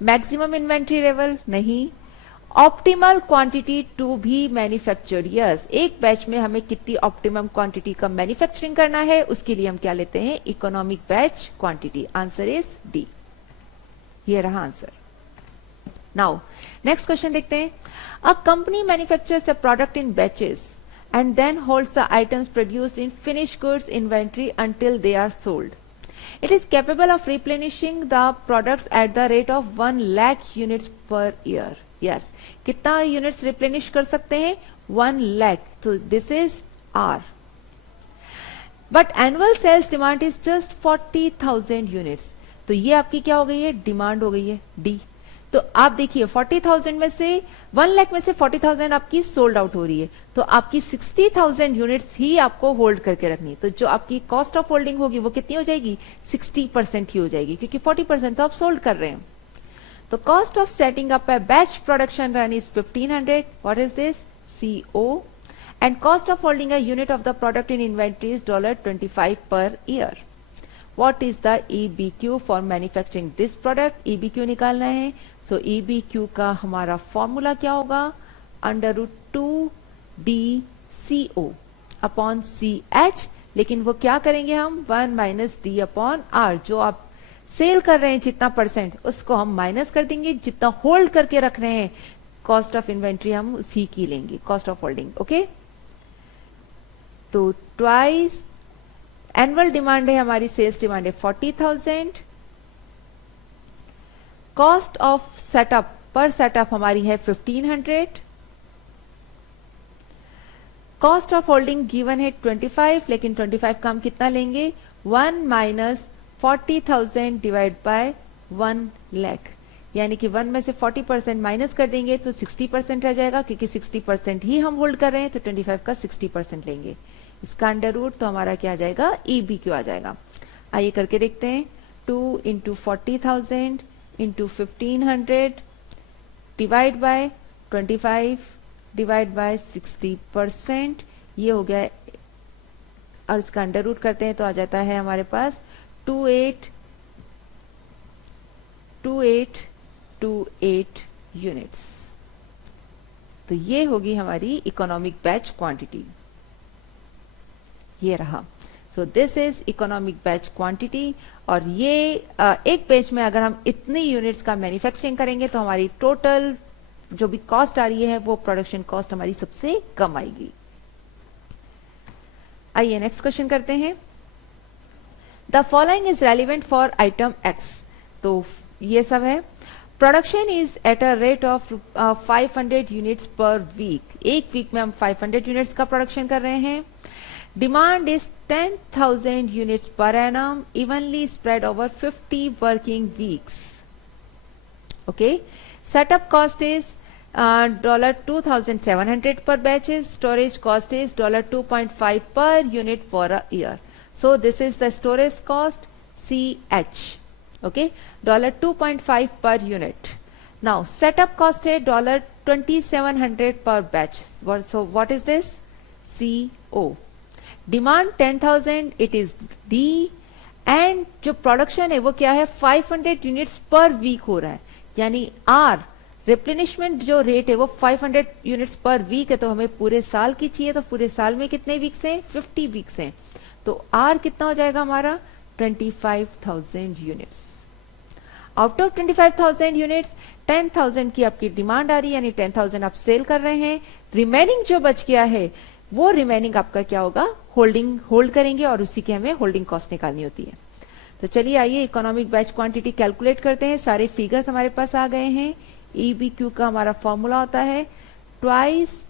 मैक्सिमम इन्वेंट्री लेवल नहीं। Optimal quantity to be manufactured, yes, एक बैच में हमें कितनी ऑप्टिमम क्वांटिटी का मैन्युफैक्चरिंग करना है, उसके लिए हम क्या लेते हैं, economic batch quantity. Answer is D, ये रहा आंसर। नाउ नेक्स्ट क्वेश्चन देखते हैं। A company manufactures a product in batches and then holds the items produced in finished goods inventory until they are sold. It is capable of replenishing the products at the rate of 1 lakh units per year. Yes, कितना units replenish कर सकते हैं, 1 lakh. So this is R. But annual sales demand is just 40,000 units. तो ये आपकी क्या हो गई है, डिमांड हो गई है, D. तो आप देखिए 40,000 में से 1 लाख में से 40,000 आपकी सोल्ड आउट हो रही है, तो आपकी 60,000 यूनिट्स ही आपको होल्ड करके रखनी है। तो जो आपकी कॉस्ट ऑफ होल्डिंग होगी वो कितनी हो जाएगी, 60% ही हो जाएगी, क्योंकि 40% तो आप सोल्ड कर रहे हैं। तो cost of setting up A batch production run is 1500, what is this, CO, and cost of holding a unit of the product in inventory is $25 per year. What is the EBQ for manufacturing this product? EBQ निकालना है, so EBQ का हमारा formula क्या होगा, √2DCO upon CH, लेकिन वो क्या करेंगे हम, 1 - D अपॉन R, जो आप सेल कर रहे हैं जितना परसेंट उसको हम माइनस कर देंगे, जितना होल्ड करके रख रहे हैं कॉस्ट ऑफ इन्वेंट्री हम उसी की लेंगे, कॉस्ट ऑफ होल्डिंग, ओके। तो ट्वाइस एनुअल डिमांड है हमारी, सेल्स डिमांड है 40,000, कॉस्ट ऑफ सेटअप पर सेटअप हमारी है 1500, कॉस्ट ऑफ होल्डिंग गिवन है 25, लेकिन 25 का हम कितना लेंगे, 1 - 40,000 डिवाइड बाय 1 लाख, यानी कि 1 में से 40% माइनस कर देंगे तो 60% रह जाएगा, क्योंकि 60% ही हम होल्ड कर रहे हैं, तो 25 का 60% लेंगे, इसका अंडर रूट, तो हमारा क्या आ जाएगा, EBQ आ जाएगा। आइए करके देखते हैं, 2 × 40,000 × 1500 डिवाइड बाय 25 डिवाइड बाय 60%, ये हो गया, और इसका अंडर रूट करते हैं तो आ जाता है हमारे पास 2828 यूनिट्स। तो ये होगी हमारी इकोनॉमिक बैच क्वांटिटी, ये रहा। सो this is economic batch quantity, और ये एक बैच में अगर हम इतनी यूनिट्स का मैन्युफैक्चरिंग करेंगे तो हमारी टोटल जो भी कॉस्ट आ रही है वो प्रोडक्शन कॉस्ट हमारी सबसे कम आएगी। आइए नेक्स्ट क्वेश्चन करते हैं। The following is relevant for item X, तो ये सब है। Production is at a rate of 500 units per week, एक वीक में हम 500 यूनिट्स का प्रोडक्शन कर रहे हैं। Demand is 10,000 units per annum, evenly spread over 50 working weeks. Okay. Setup cost is $2,700 per batches. Storage cost is $2.5 per unit for a year. So this is the storage cost, CH. Okay. $2.5 per unit. Now setup cost है $2,700 per batch. So what is this? CO. Demand 10,000, it is D, and जो production है वो क्या है, 500 units per week हो रहा है, यानी आर रिप्लेनिशमेंट जो रेट है वो 500 यूनिट्स पर वीक है, तो हमें पूरे साल की चाहिए, तो पूरे साल में कितने वीक्स हैं, 50 वीक्स हैं, तो आर कितना हो जाएगा हमारा, 25,000 यूनिट्स। आउट ऑफ 25,000 यूनिट्स 10,000 की आपकी डिमांड आ रही है, यानी 10,000 आप सेल कर रहे हैं, रिमेनिंग जो बच गया है वो रिमेनिंग आपका क्या होगा, होल्ड करेंगे, और उसी के हमें होल्डिंग कॉस्ट निकालनी होती है। तो चलिए आइए इकोनॉमिक बैच क्वांटिटी कैलकुलेट करते हैं। सारे फिगर्स हमारे पास आ गए हैं। EBQ का हमारा फॉर्मूला होता है twice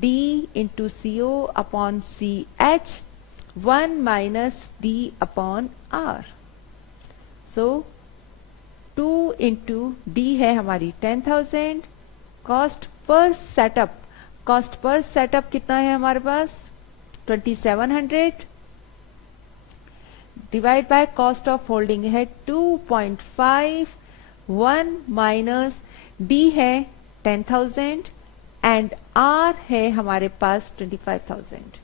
D into CO upon CH, 1 minus D upon R. So 2 into D है हमारी 10,000. कॉस्ट पर सेटअप कितना है हमारे पास 2700 divide by cost of holding है 2.5. 1 माइनस डी है 10,000 एंड आर है हमारे पास 25,000.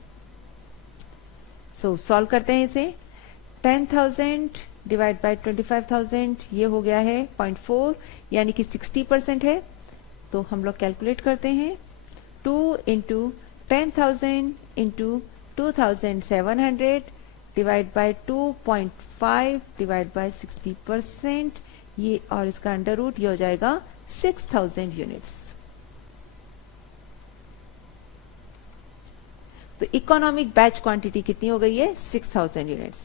सो सॉल्व करते हैं इसे. 10,000 डिवाइड बाय 25,000 ये हो गया है 0.4 यानी कि 60% है. तो हम लोग कैलकुलेट करते हैं. 2 into 10,000 into 2,700 divide by 2.5 divide by 60%, ये और इसका अंडर रूट ये हो जाएगा 6,000 यूनिट्स. तो इकोनॉमिक बैच क्वांटिटी कितनी हो गई है 6,000 यूनिट्स.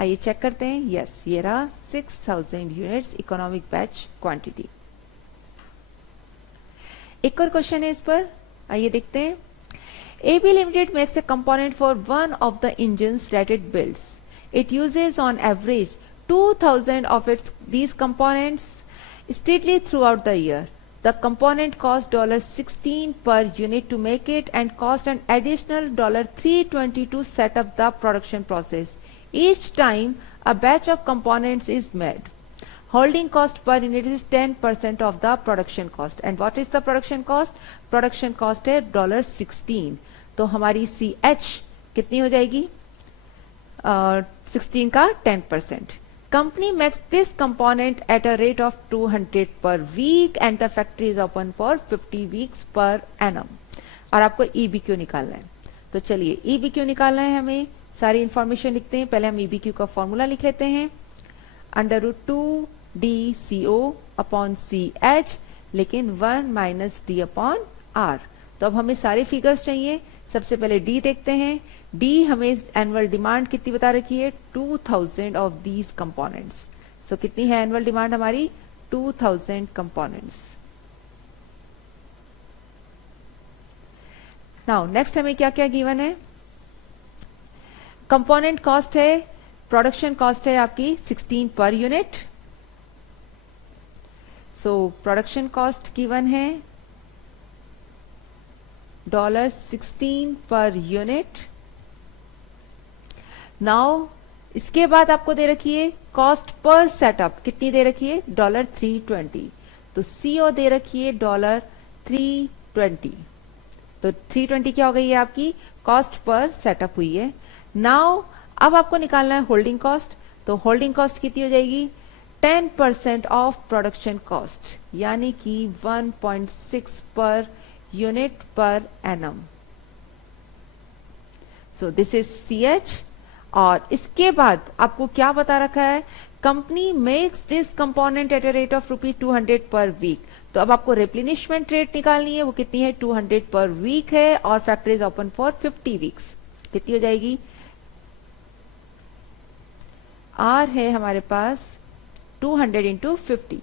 आइए चेक करते हैं. यस, ये रहा 6,000 यूनिट्स इकोनॉमिक बैच क्वांटिटी. एक और क्वेश्चन है इस पर, आइए देखते हैं. AB Limited makes a component for one of the engines that it builds. It uses on average 2,000 of these components steadily throughout the year. The component costs $16 per unit to make it and cost an additional $320 to set up the production process. Each time a batch of components is made, holding cost per unit is 10% of the production cost. And what is the production cost? Production cost है $16. तो हमारी CH कितनी हो जाएगी 16 का 10%. Company makes this component at a rate of 200 per week and the factory is open for 50 weeks per annum. और आपको EBQ निकालना है. तो चलिए EBQ निकालना है, हमें सारी इंफॉर्मेशन लिखते हैं. पहले हम EBQ का फॉर्मूला लिख लेते हैं. Under root 2DCO upon CH, लेकिन 1 माइनस D अपॉन R. तो अब हमें सारे फिगर्स चाहिए. सबसे पहले D देखते हैं. D हमें एनुअल डिमांड कितनी बता रखी है 2,000 ऑफ दीज कंपोनेंट्स. सो कितनी है एनुअल डिमांड हमारी 2,000 कंपोनेंट्स. नाउ नेक्स्ट हमें क्या क्या गिवन है. कंपोनेंट कॉस्ट है, प्रोडक्शन कॉस्ट है आपकी 16 per unit. So production cost given है $16 पर यूनिट. नाउ इसके बाद आपको दे रखी है कॉस्ट पर सेटअप कितनी दे रखी है $320. तो CO दे रखी है $320. तो 320 क्या हो गई है आपकी कॉस्ट पर सेटअप हुई है. नाउ अब आपको निकालना है होल्डिंग कॉस्ट. तो होल्डिंग कॉस्ट कितनी हो जाएगी 10% ऑफ प्रोडक्शन कॉस्ट यानी कि 1.6 per unit per annum. So this is CH. और इसके बाद आपको क्या बता रखा है company makes this component at a rate of ₹200 per week. तो अब आपको रिप्लेनिशमेंट रेट निकालनी है, वो कितनी है 200 पर वीक है और factory is open for 50 weeks. कितनी हो जाएगी R है हमारे पास 200 इंटू 50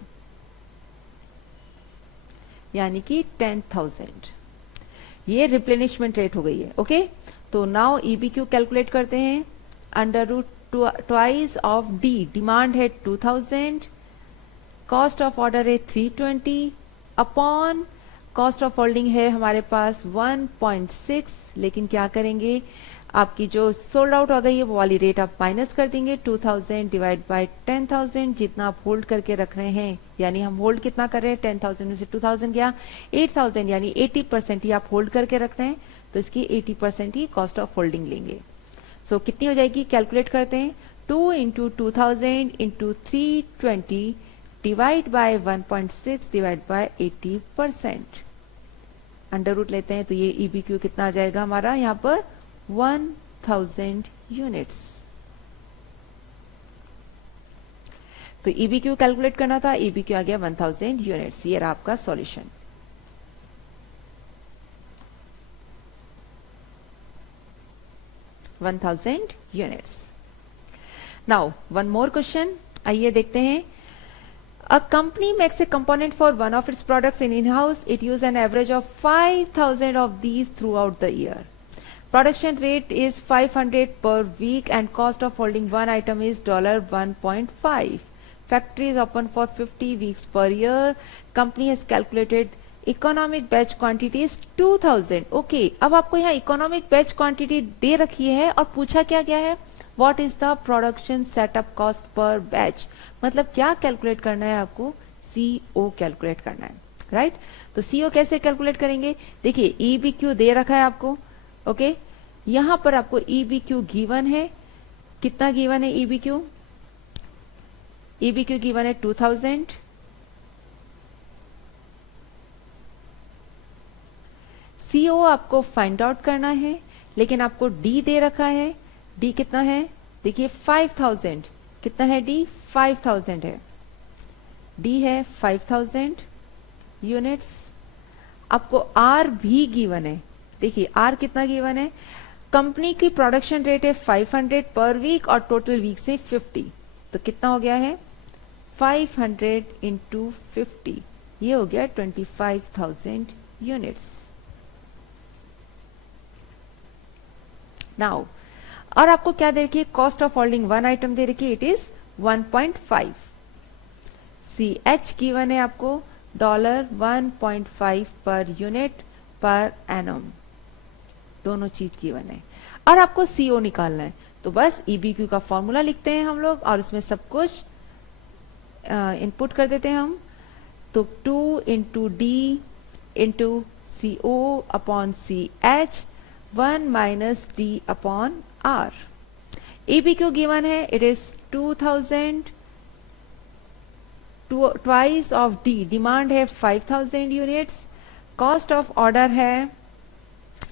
यानी कि 10,000. ये रिप्लेनिशमेंट रेट हो गई है. ओके. तो नाउ EBQ कैलकुलेट करते हैं. Under root twice of D demand है 2,000, कॉस्ट ऑफ ऑर्डर है 320 अपॉन कॉस्ट ऑफ होल्डिंग है हमारे पास 1.6. लेकिन क्या करेंगे आपकी जो सोल्ड आउट हो गई है वो वाली रेट आप माइनस कर देंगे. 2,000 डिवाइड बाय 10,000 जितना आप होल्ड करके रख रहे हैं, यानी हम होल्ड कितना कर रहे हैं 10,000 में से 2,000 गया 8,000 यानी 80% ही आप होल्ड करके रख रहे हैं. तो इसकी 80% ही कॉस्ट ऑफ होल्डिंग लेंगे. सो कितनी हो जाएगी कैलकुलेट करते हैं. 2 into 2,000 into 320 divide by 1.6 divide by 80%. Under root लेते हैं तो ये EBQ कितना आ जाएगा हमारा यहाँ पर 1,000 यूनिट्स. तो EBQ कैलकुलेट करना था, EBQ आ गया 1,000 यूनिट्स. ये रहा आपका solution. units. Now one more question. आइए देखते हैं. A company makes a component for one of its products in-house. It uses an average of 5,000 of these throughout the year. Production rate is 500 per week and cost of holding one item is $1.5. Factory is open for 50 weeks per year. Company has calculated economic batch quantity is 2000. Okay, अब आपको यहाँ economic batch quantity दे रखी है और पूछा क्या गया है, what is the production setup cost per batch. मतलब क्या कैलकुलेट करना है आपको, सीओ कैलकुलेट करना है, राइट. तो सीओ कैसे कैलकुलेट करेंगे, देखिए ईबीक्यू दे रखा है आपको. ओके, यहां पर आपको ईबीक्यू गिवन है. कितना गिवन है ईबीक्यू, ईबीक्यू गिवन है 2000. सीओ आपको फाइंड आउट करना है, लेकिन आपको डी दे रखा है. डी कितना है, देखिए 5000. कितना है डी, 5000 है. डी है 5000 यूनिट्स. आपको आर भी गिवन है. देखिए आर कितना गिवन है, कंपनी की प्रोडक्शन रेट है 500 पर वीक और टोटल वीक से 50. तो कितना हो गया है, 500 इंटू 50, ये हो गया 25,000 यूनिट्स. नाउ और आपको क्या दे रखी है, cost of holding one item दे रखी है, it is 1.5. C H given है आपको $1.5 पर यूनिट पर एनम. दोनों चीज गिवन है और आपको सीओ निकालना है. तो बस ईबीक्यू का फॉर्मूला लिखते हैं हम लोग और उसमें सब कुछ इनपुट कर देते हैं हम. तो 2 into D into C O upon C H 1 minus D upon R. EBQ given है, it is 2000, twice of D, demand है 5000 यूनिट्स. कॉस्ट ऑफ ऑर्डर है,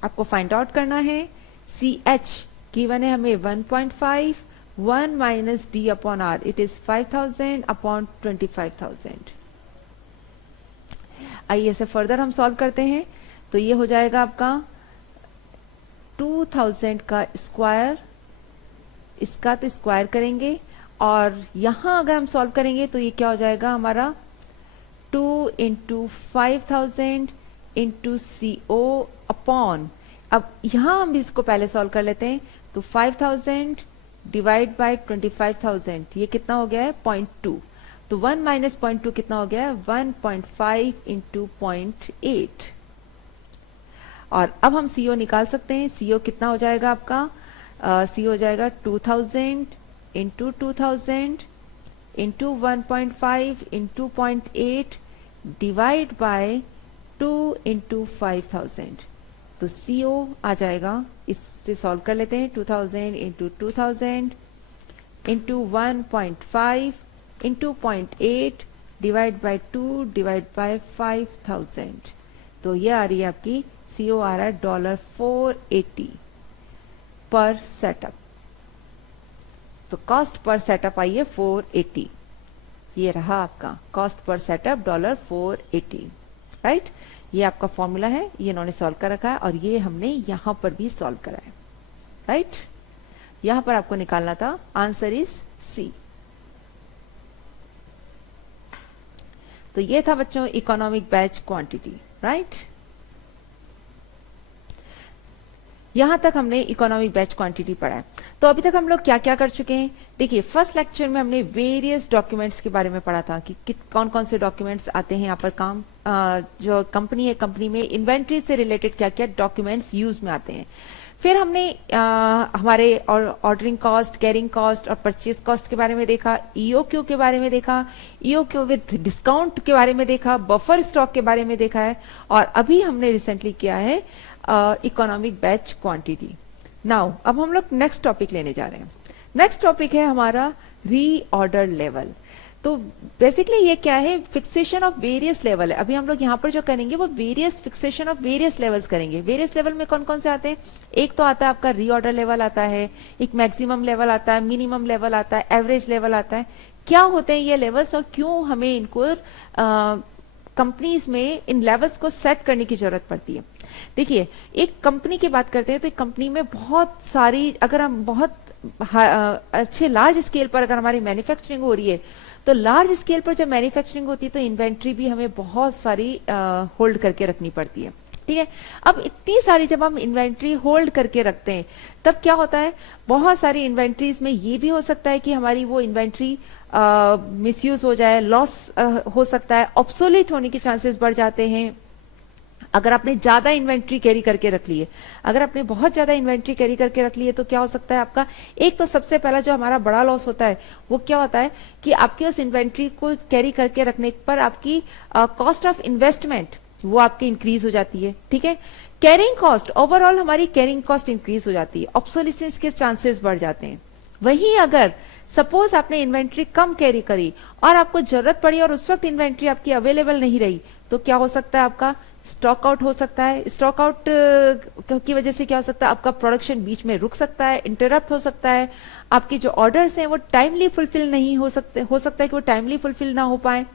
आपको फाइंड आउट करना है. सी एच गिवन है हमें 1.5, 1 minus D upon R, it is 5000 upon 25,000. आइए इसे फर्दर हम सॉल्व करते हैं. तो ये हो जाएगा आपका 2000 का स्क्वायर, इसका तो स्क्वायर करेंगे और यहां अगर हम सॉल्व करेंगे तो ये क्या हो जाएगा हमारा 2 into 5000 into C O upon. अब यहां हम इसको पहले सॉल्व कर लेते हैं. तो 5000 डिवाइड बाय 25,000, ये कितना हो गया है 0.2. तो 1 माइनस 0.2 कितना हो गया है 1.5 इंटू 0.8. और अब हम सीओ निकाल सकते हैं. सीओ कितना हो जाएगा आपका, सीओ हो जाएगा 2000 into 2000 into 1.5 into 0.8 divide by 2 into 5000. तो सीओ आ जाएगा, इससे सॉल्व कर लेते हैं. 2000 into 2000 into 1.5 into 0.8 divide by 2 divide by 5000. तो ये आ रही है आपकी सीओ आ रहा है $480 पर सेटअप. तो कॉस्ट पर सेटअप आई है 480. ये रहा आपका कॉस्ट पर सेटअप $480, राइट. ये आपका फॉर्मूला है, ये इन्होंने सॉल्व कर रखा है और ये हमने यहां पर भी सॉल्व करा है, राइट. यहां पर आपको निकालना था, आंसर इज सी. तो ये था बच्चों इकोनॉमिक बैच क्वांटिटी, राइट. यहां तक हमने इकोनॉमिक बैच क्वांटिटी पढ़ा है. तो अभी तक हम लोग क्या क्या कर चुके हैं, देखिए फर्स्ट लेक्चर में हमने वेरियस डॉक्यूमेंट्स के बारे में पढ़ा था कि कौन कौन से डॉक्यूमेंट्स आते हैं यहाँ पर काम. जो कंपनी है, कंपनी में इन्वेंट्री से रिलेटेड क्या क्या डॉक्यूमेंट्स यूज में आते हैं. फिर हमने हमारे ऑर्डरिंग कॉस्ट, कैरिंग कॉस्ट और परचेज कॉस्ट के बारे में देखा. ईओक्यू के बारे में देखा, ईओक्यू विद डिस्काउंट के बारे में देखा, बफर स्टॉक के बारे में देखा है और अभी हमने रिसेंटली किया है इकोनॉमिक बैच क्वांटिटी. नाउ अब हम लोग नेक्स्ट टॉपिक लेने जा रहे हैं. नेक्स्ट टॉपिक है हमारा रीऑर्डर लेवल. तो बेसिकली ये क्या है, फिक्सेशन ऑफ वेरियस लेवल है. अभी हम लोग यहाँ पर जो करेंगे वो various fixation of various levels करेंगे. वेरियस लेवल में कौन कौन से आते हैं, एक तो आता है आपका रीऑर्डर लेवल आता है, एक मैक्सिमम लेवल आता है, मिनिमम लेवल आता है, एवरेज लेवल आता है. क्या होते हैं ये लेवल्स और क्यों हमें इनको कंपनीज में इन लेवल्स को सेट करने की जरूरत पड़ती है. देखिए एक कंपनी की बात करते हैं तो एक कंपनी में बहुत सारी, अगर हम बहुत अच्छे लार्ज स्केल पर अगर हमारी मैन्युफैक्चरिंग हो रही है तो लार्ज स्केल पर जब मैन्युफैक्चरिंग होती है तो इन्वेंट्री भी हमें बहुत सारी होल्ड करके रखनी पड़ती है, ठीक है। अब इतनी सारी जब हम इन्वेंट्री होल्ड करके रखते हैं तब क्या होता है, बहुत सारी इन्वेंट्रीज में ये भी हो सकता है कि हमारी वो इन्वेंट्री मिसयूज हो जाए, लॉस हो सकता है, ऑब्सोलीट होने के चांसेस बढ़ जाते हैं अगर आपने ज्यादा इन्वेंट्री कैरी करके रख ली है। अगर आपने बहुत ज्यादा इन्वेंट्री कैरी करके रख ली है तो क्या हो सकता है आपका, एक तो सबसे पहला जो हमारा बड़ा लॉस होता है वो क्या होता है कि आपकी उस इन्वेंट्री को कैरी करके रखने पर आपकी कॉस्ट ऑफ इन्वेस्टमेंट वो आपकी इंक्रीज हो जाती है, ठीक है। कैरिंग कॉस्ट, ओवरऑल हमारी कैरिंग कॉस्ट इंक्रीज हो जाती है, ऑब्सोलिसेंस के चांसेस बढ़ जाते हैं। वहीं अगर सपोज आपने इन्वेंट्री कम कैरी करी और आपको जरूरत पड़ी और उस वक्त इन्वेंट्री आपकी अवेलेबल नहीं रही तो क्या हो सकता है, आपका स्टॉक आउट हो सकता है। स्टॉक आउट की वजह से क्या हो सकता है, आपका प्रोडक्शन बीच में रुक सकता है, इंटरप्ट हो सकता है, आपके जो ऑर्डर्स हैं वो टाइमली फुलफिल नहीं हो सकते, हो सकता है कि वो टाइमली फुलफिल ना हो पाए,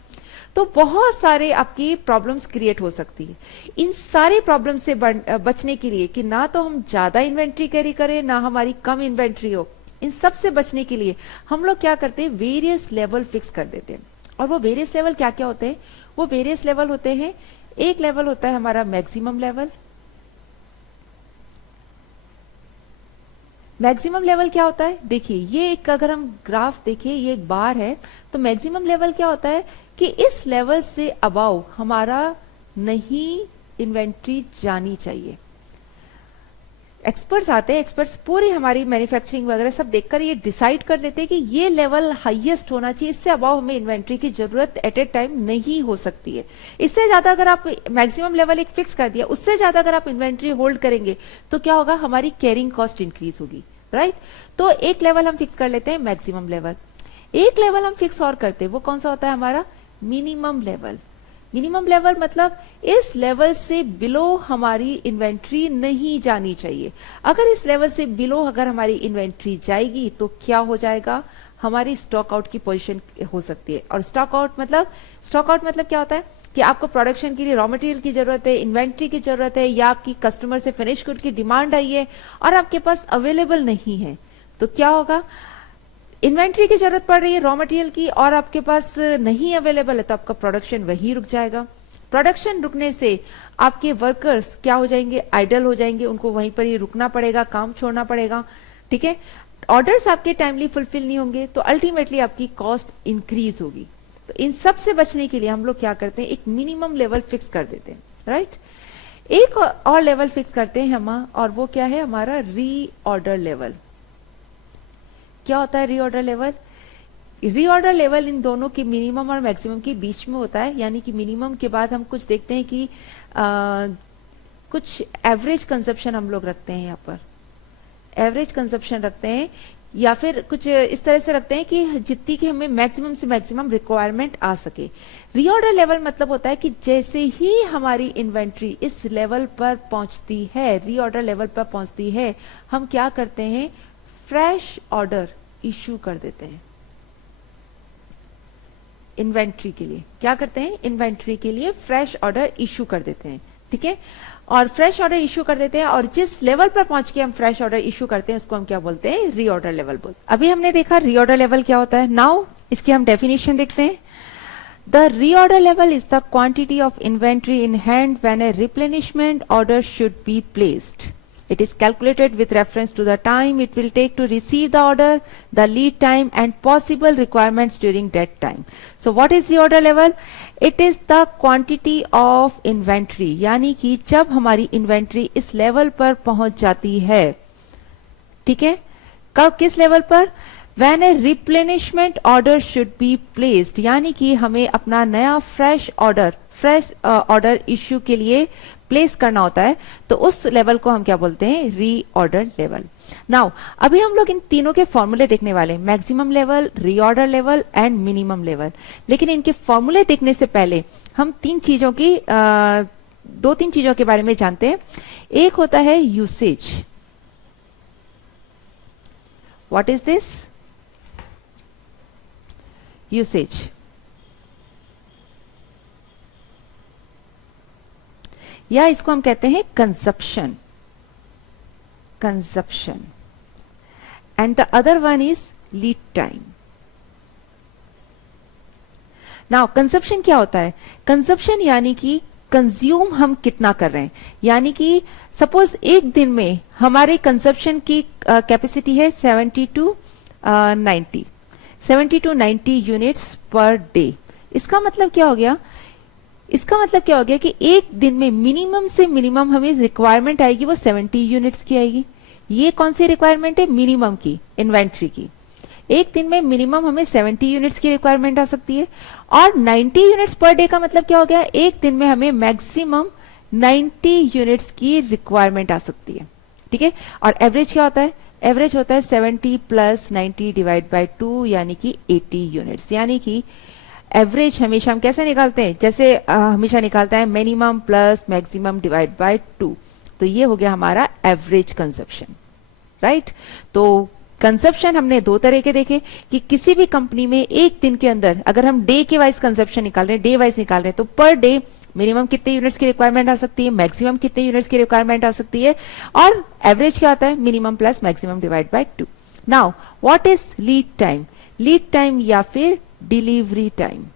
तो बहुत सारे आपकी प्रॉब्लम्स क्रिएट हो सकती है। इन सारी प्रॉब्लम से बचने के लिए कि ना तो हम ज्यादा इन्वेंट्री कैरी करें ना हमारी कम इन्वेंट्री हो, इन सब से बचने के लिए हम लोग क्या करते हैं, वेरियस लेवल फिक्स कर देते हैं। और वो वेरियस लेवल क्या क्या होते हैं, वो वेरियस लेवल होते हैं, एक लेवल होता है हमारा मैक्सिमम लेवल। मैक्सिमम लेवल क्या होता है, देखिए ये एक अगर हम ग्राफ देखिए ये एक बार है, तो मैक्सिमम लेवल क्या होता है कि इस लेवल से अबाउ हमारा नहीं इन्वेंट्री जानी चाहिए। एक्सपर्ट्स आते हैं, एक्सपर्ट्स पूरी हमारी मैन्युफैक्चरिंग वगैरह सब देखकर ये डिसाइड कर लेते हैं कि ये लेवल हाईएस्ट होना चाहिए, इससे अबाव हमें इन्वेंट्री की जरूरत एट ए टाइम नहीं हो सकती है। इससे ज्यादा अगर आप मैक्सिमम लेवल एक फिक्स कर दिया, उससे ज्यादा अगर आप इन्वेंट्री होल्ड करेंगे तो क्या होगा, हमारी कैरिंग कॉस्ट इंक्रीज होगी, राइट। तो एक लेवल हम फिक्स कर लेते हैं मैक्सिमम लेवल। एक लेवल हम फिक्स और करते हैं, वो कौन सा होता है हमारा मिनिमम लेवल। मिनिमम लेवल मतलब इस लेवल से बिलो हमारी इन्वेंट्री नहीं जानी चाहिए। अगर इस लेवल से बिलो अगर हमारी इन्वेंट्री जाएगी तो क्या हो जाएगा, हमारी स्टॉक आउट की पोजीशन हो सकती है। और स्टॉक आउट मतलब क्या होता है कि आपको प्रोडक्शन के लिए रॉ मटेरियल की जरूरत है, इन्वेंट्री की जरूरत है, या आपकी कस्टमर से फिनिश गुड की डिमांड आई है और आपके पास अवेलेबल नहीं है, तो क्या होगा, इन्वेंट्री की जरूरत पड़ रही है रॉ मटेरियल की और आपके पास नहीं अवेलेबल है, तो आपका प्रोडक्शन वहीं रुक जाएगा। प्रोडक्शन रुकने से आपके वर्कर्स क्या हो जाएंगे, आइडल हो जाएंगे, उनको वहीं पर ही रुकना पड़ेगा, काम छोड़ना पड़ेगा, ठीक है। ऑर्डर्स आपके टाइमली फुलफिल नहीं होंगे तो अल्टीमेटली आपकी कॉस्ट इंक्रीज होगी। तो इन सब से बचने के लिए हम लोग क्या करते हैं, एक मिनिमम लेवल फिक्स कर देते हैं, राइट। एक और लेवल फिक्स करते हैं हम, और वो क्या है हमारा रीऑर्डर लेवल। क्या होता है reorder level, reorder level in दोनों की मिनिमम और मैक्सिमम के बीच में होता है। यानी कि मिनिमम के बाद हम कुछ देखते हैं कि कुछ एवरेज कंजप्शन हम लोग रखते हैं, यहाँ पर एवरेज कंजप्शन रखते हैं, या फिर कुछ इस तरह से रखते हैं कि जितनी की हमें मैक्सिमम से मैक्सिमम रिक्वायरमेंट आ सके। रीऑर्डर लेवल मतलब होता है कि जैसे ही हमारी इन्वेंट्री इस लेवल पर पहुंचती है, रीऑर्डर लेवल पर पहुंचती है, हम क्या करते हैं, फ्रेश ऑर्डर इश्यू कर देते हैं इन्वेंट्री के लिए। क्या करते हैं, इन्वेंट्री के लिए फ्रेश ऑर्डर इश्यू कर देते हैं, ठीक है। और फ्रेश ऑर्डर इश्यू कर देते हैं, और जिस लेवल पर पहुंच के हम फ्रेश ऑर्डर इश्यू करते हैं उसको हम क्या बोलते हैं, रीऑर्डर लेवल बोलते हैं। अभी हमने देखा रीऑर्डर लेवल क्या होता है। नाउ इसकी हम डेफिनेशन देखते हैं। The reorder level is the quantity of inventory in hand when A replenishment order should be placed. It is calculated with reference to the time it will take to receive the order, the lead time and possible requirements during that time. So what is the order level? It is the quantity of inventory. यानी कि जब हमारी inventory इस level पर पहुंच जाती है, ठीक है, कब किस लेवल पर, When a replenishment order should be placed, यानी कि हमें अपना नया फ्रेश ऑर्डर इश्यू के लिए प्लेस करना होता है, तो उस लेवल को हम क्या बोलते हैं, रीऑर्डर लेवल। नाउ अभी हम लोग इन तीनों के फॉर्मूले देखने वाले हैं, maximum level, reorder level and minimum level. लेकिन इनके फॉर्मूले देखने से पहले हम दो तीन चीजों के बारे में जानते हैं। एक होता है usage. What is this, usage. या इसको हम कहते हैं consumption, and the other one is lead time. Now consumption क्या होता है? कंजप्शन यानी कि कंज्यूम हम कितना कर रहे हैं, यानी कि सपोज एक दिन में हमारे कंजप्शन की कैपेसिटी है 70 टू 90 यूनिट्स पर डे। इसका मतलब क्या हो गया? इसका मतलब क्या हो गया कि एक दिन में मिनिमम से मिनिमम हमें रिक्वायरमेंट आएगी वो 70 यूनिट्स की आएगी। ये कौन सी रिक्वायरमेंट है? मिनिमम की, इन्वेंट्री की। एक दिन में मिनिमम हमें 70 यूनिट्स की रिक्वायरमेंट आ सकती है, और 90 यूनिट्स पर डे का मतलब क्या हो गया? एक दिन में हमें मैक्सिमम 90 यूनिट्स की रिक्वायरमेंट आ सकती है, ठीक है। और एवरेज क्या होता है? एवरेज होता है 70 प्लस 90 डिवाइड बाय 2 यानी कि 80 यूनिट्स। यानी कि एवरेज हमेशा हम कैसे निकालते हैं? जैसे हमेशा निकालते हैं minimum plus maximum divide by 2। तो ये हो गया हमारा एवरेज कंजप्शन, राइट। तो कंजप्शन हमने दो तरह के देखे कि किसी भी कंपनी में एक दिन के अंदर अगर हम डे के वाइज कंजप्शन निकाल रहे हैं, डे वाइज निकाल रहे हैं, तो पर डे मिनिमम कितने यूनिट्स की रिक्वायरमेंट आ सकती है, मैक्सिमम कितने यूनिट्स की रिक्वायरमेंट आ सकती है, और एवरेज क्या आता है? Minimum plus maximum divide by 2। Now what is lead time? Lead time या फिर डिलीवरी टाइम।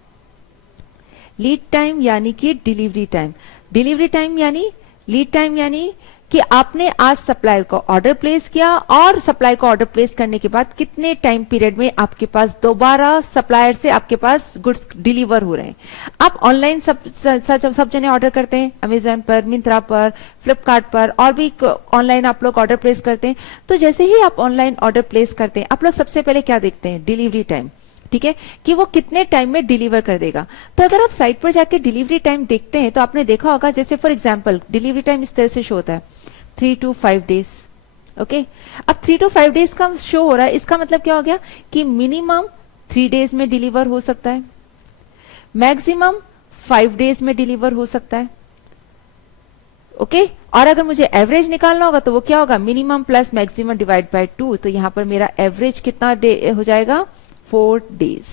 लीड टाइम यानी कि डिलीवरी टाइम। डिलीवरी टाइम यानी, लीड टाइम यानी कि आपने आज सप्लायर को ऑर्डर प्लेस किया और सप्लाई को ऑर्डर प्लेस करने के बाद कितने टाइम पीरियड में आपके पास दोबारा सप्लायर से आपके पास गुड्स डिलीवर हो रहे हैं। आप ऑनलाइन सब जने ऑर्डर करते हैं, अमेजन पर, मिंत्रा पर, फ्लिपकार्ट पर, और भी ऑनलाइन आप लोग ऑर्डर प्लेस करते हैं। तो जैसे ही आप ऑनलाइन ऑर्डर प्लेस करते हैं, आप लोग सबसे पहले क्या देखते हैं? डिलीवरी टाइम, ठीक है, कि वो कितने टाइम में डिलीवर कर देगा। तो अगर आप साइट पर जाके डिलीवरी टाइम देखते हैं तो आपने देखा होगा, जैसे फॉर एग्जांपल डिलीवरी टाइम इस तरह से शो होता है 3 to 5 डेज। ओके, अब 3 to 5 डेज का शो हो रहा है, इसका मतलब क्या हो गया कि मिनिमम 3 डेज में डिलीवर हो सकता है, मैक्सिमम 5 डेज में डिलीवर हो सकता है। ओके, और अगर मुझे एवरेज निकालना होगा तो वो क्या होगा? Minimum plus maximum divide by 2। तो यहां पर मेरा एवरेज कितना डे हो जाएगा? 4 डेज।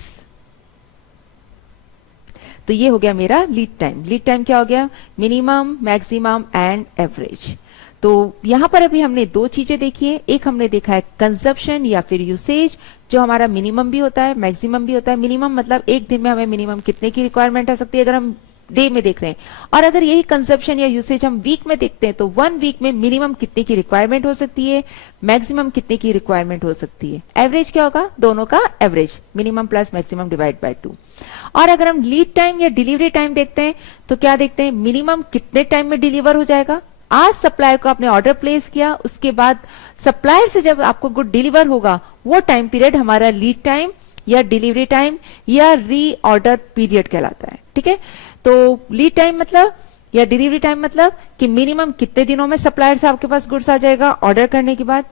तो ये हो गया मेरा लीड टाइम। लीड टाइम क्या हो गया? Minimum, maximum and average. तो यहां पर अभी हमने दो चीजें देखी है। एक हमने देखा है कंजप्शन या फिर यूसेज, जो हमारा मिनिमम भी होता है, मैक्सिमम भी होता है। मिनिमम मतलब एक दिन में हमें मिनिमम कितने की रिक्वायरमेंट आ सकती है अगर हम डे में देख रहे हैं, और अगर यही कंजप्शन या यूसेज हम वीक में देखते हैं तो 1 वीक में मिनिमम कितने की रिक्वायरमेंट हो सकती है, मैक्सिमम कितने की रिक्वायरमेंट हो सकती है। एवरेज क्या होगा? दोनों का average, minimum plus maximum divide by 2। और अगर हम लीड टाइम या डिलीवरी टाइम देखते हैं तो क्या देखते हैं? मिनिमम कितने टाइम में डिलीवर हो जाएगा। आज सप्लायर को आपने ऑर्डर प्लेस किया, उसके बाद सप्लायर से जब आपको गुड डिलीवर होगा, वो टाइम पीरियड हमारा लीड टाइम या डिलीवरी टाइम या री ऑर्डर पीरियड कहलाता है, ठीक है। तो लीड टाइम मतलब या डिलीवरी टाइम मतलब कि मिनिमम कितने दिनों में सप्लायर से आपके पास गुड्स आ जाएगा ऑर्डर करने के बाद।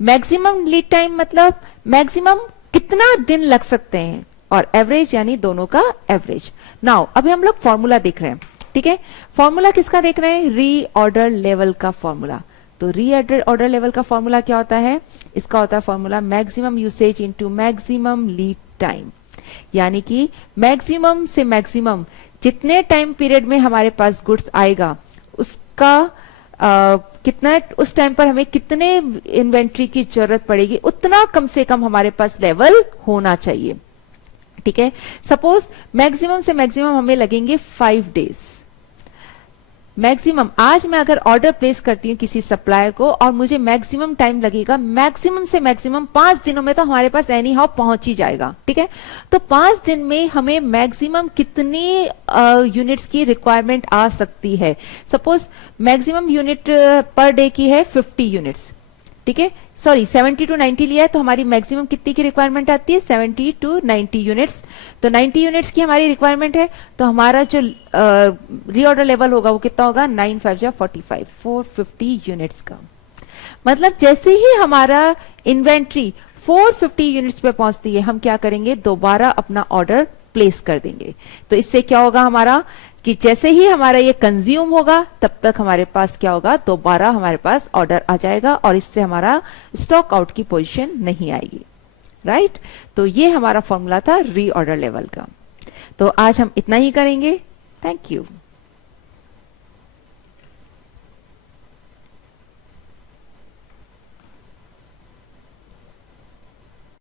मैक्सिमम लीड टाइम मतलब मैक्सिमम कितना दिन लग सकते हैं, और एवरेज यानी दोनों का एवरेज। नाउ अभी हम लोग फॉर्मूला देख रहे हैं, ठीक है। फॉर्मूला किसका देख रहे हैं? री ऑर्डर लेवल का फॉर्मूला। तो री ऑर्डर लेवल का फॉर्मूला क्या होता है? इसका होता है formula maximum usage into maximum lead time. यानी कि मैक्सिमम से मैक्सिमम जितने टाइम पीरियड में हमारे पास गुड्स आएगा उसका कितना, उस टाइम पर हमें कितने इन्वेंट्री की जरूरत पड़ेगी, उतना कम से कम हमारे पास लेवल होना चाहिए, ठीक है। सपोज मैक्सिमम से मैक्सिमम हमें लगेंगे 5 डेज। मैक्सिमम आज मैं अगर ऑर्डर प्लेस करती हूँ किसी सप्लायर को और मुझे मैक्सिमम टाइम लगेगा, मैक्सिमम से मैक्सिमम 5 दिनों में तो हमारे पास एनी हाउ पहुंच ही जाएगा, ठीक है। तो 5 दिन में हमें मैक्सिमम कितनी यूनिट्स की रिक्वायरमेंट आ सकती है। Suppose maximum unit per day की है 50 यूनिट्स, ठीक है। सॉरी 70 to 90 लिया है, तो हमारी मैक्सिमम कितनी की रिक्वायरमेंट आती है? 70 to 90 यूनिट्स। तो 90 यूनिट्स की हमारी रिक्वायरमेंट है, तो हमारा जो रीऑर्डर लेवल होगा वो कितना होगा? 9 5 जा 45, 450 यूनिट्स का। मतलब जैसे ही हमारा इन्वेंट्री 450 यूनिट्स पे पहुंचती है, हम क्या करेंगे? दोबारा अपना ऑर्डर प्लेस कर देंगे। तो इससे क्या होगा हमारा कि जैसे ही हमारा ये कंज्यूम होगा तब तक हमारे पास क्या होगा? दोबारा हमारे पास ऑर्डर आ जाएगा और इससे हमारा स्टॉक आउट की पोजीशन नहीं आएगी, राइट। तो ये हमारा फॉर्मूला था री ऑर्डर लेवल का। तो आज हम इतना ही करेंगे। Thank you.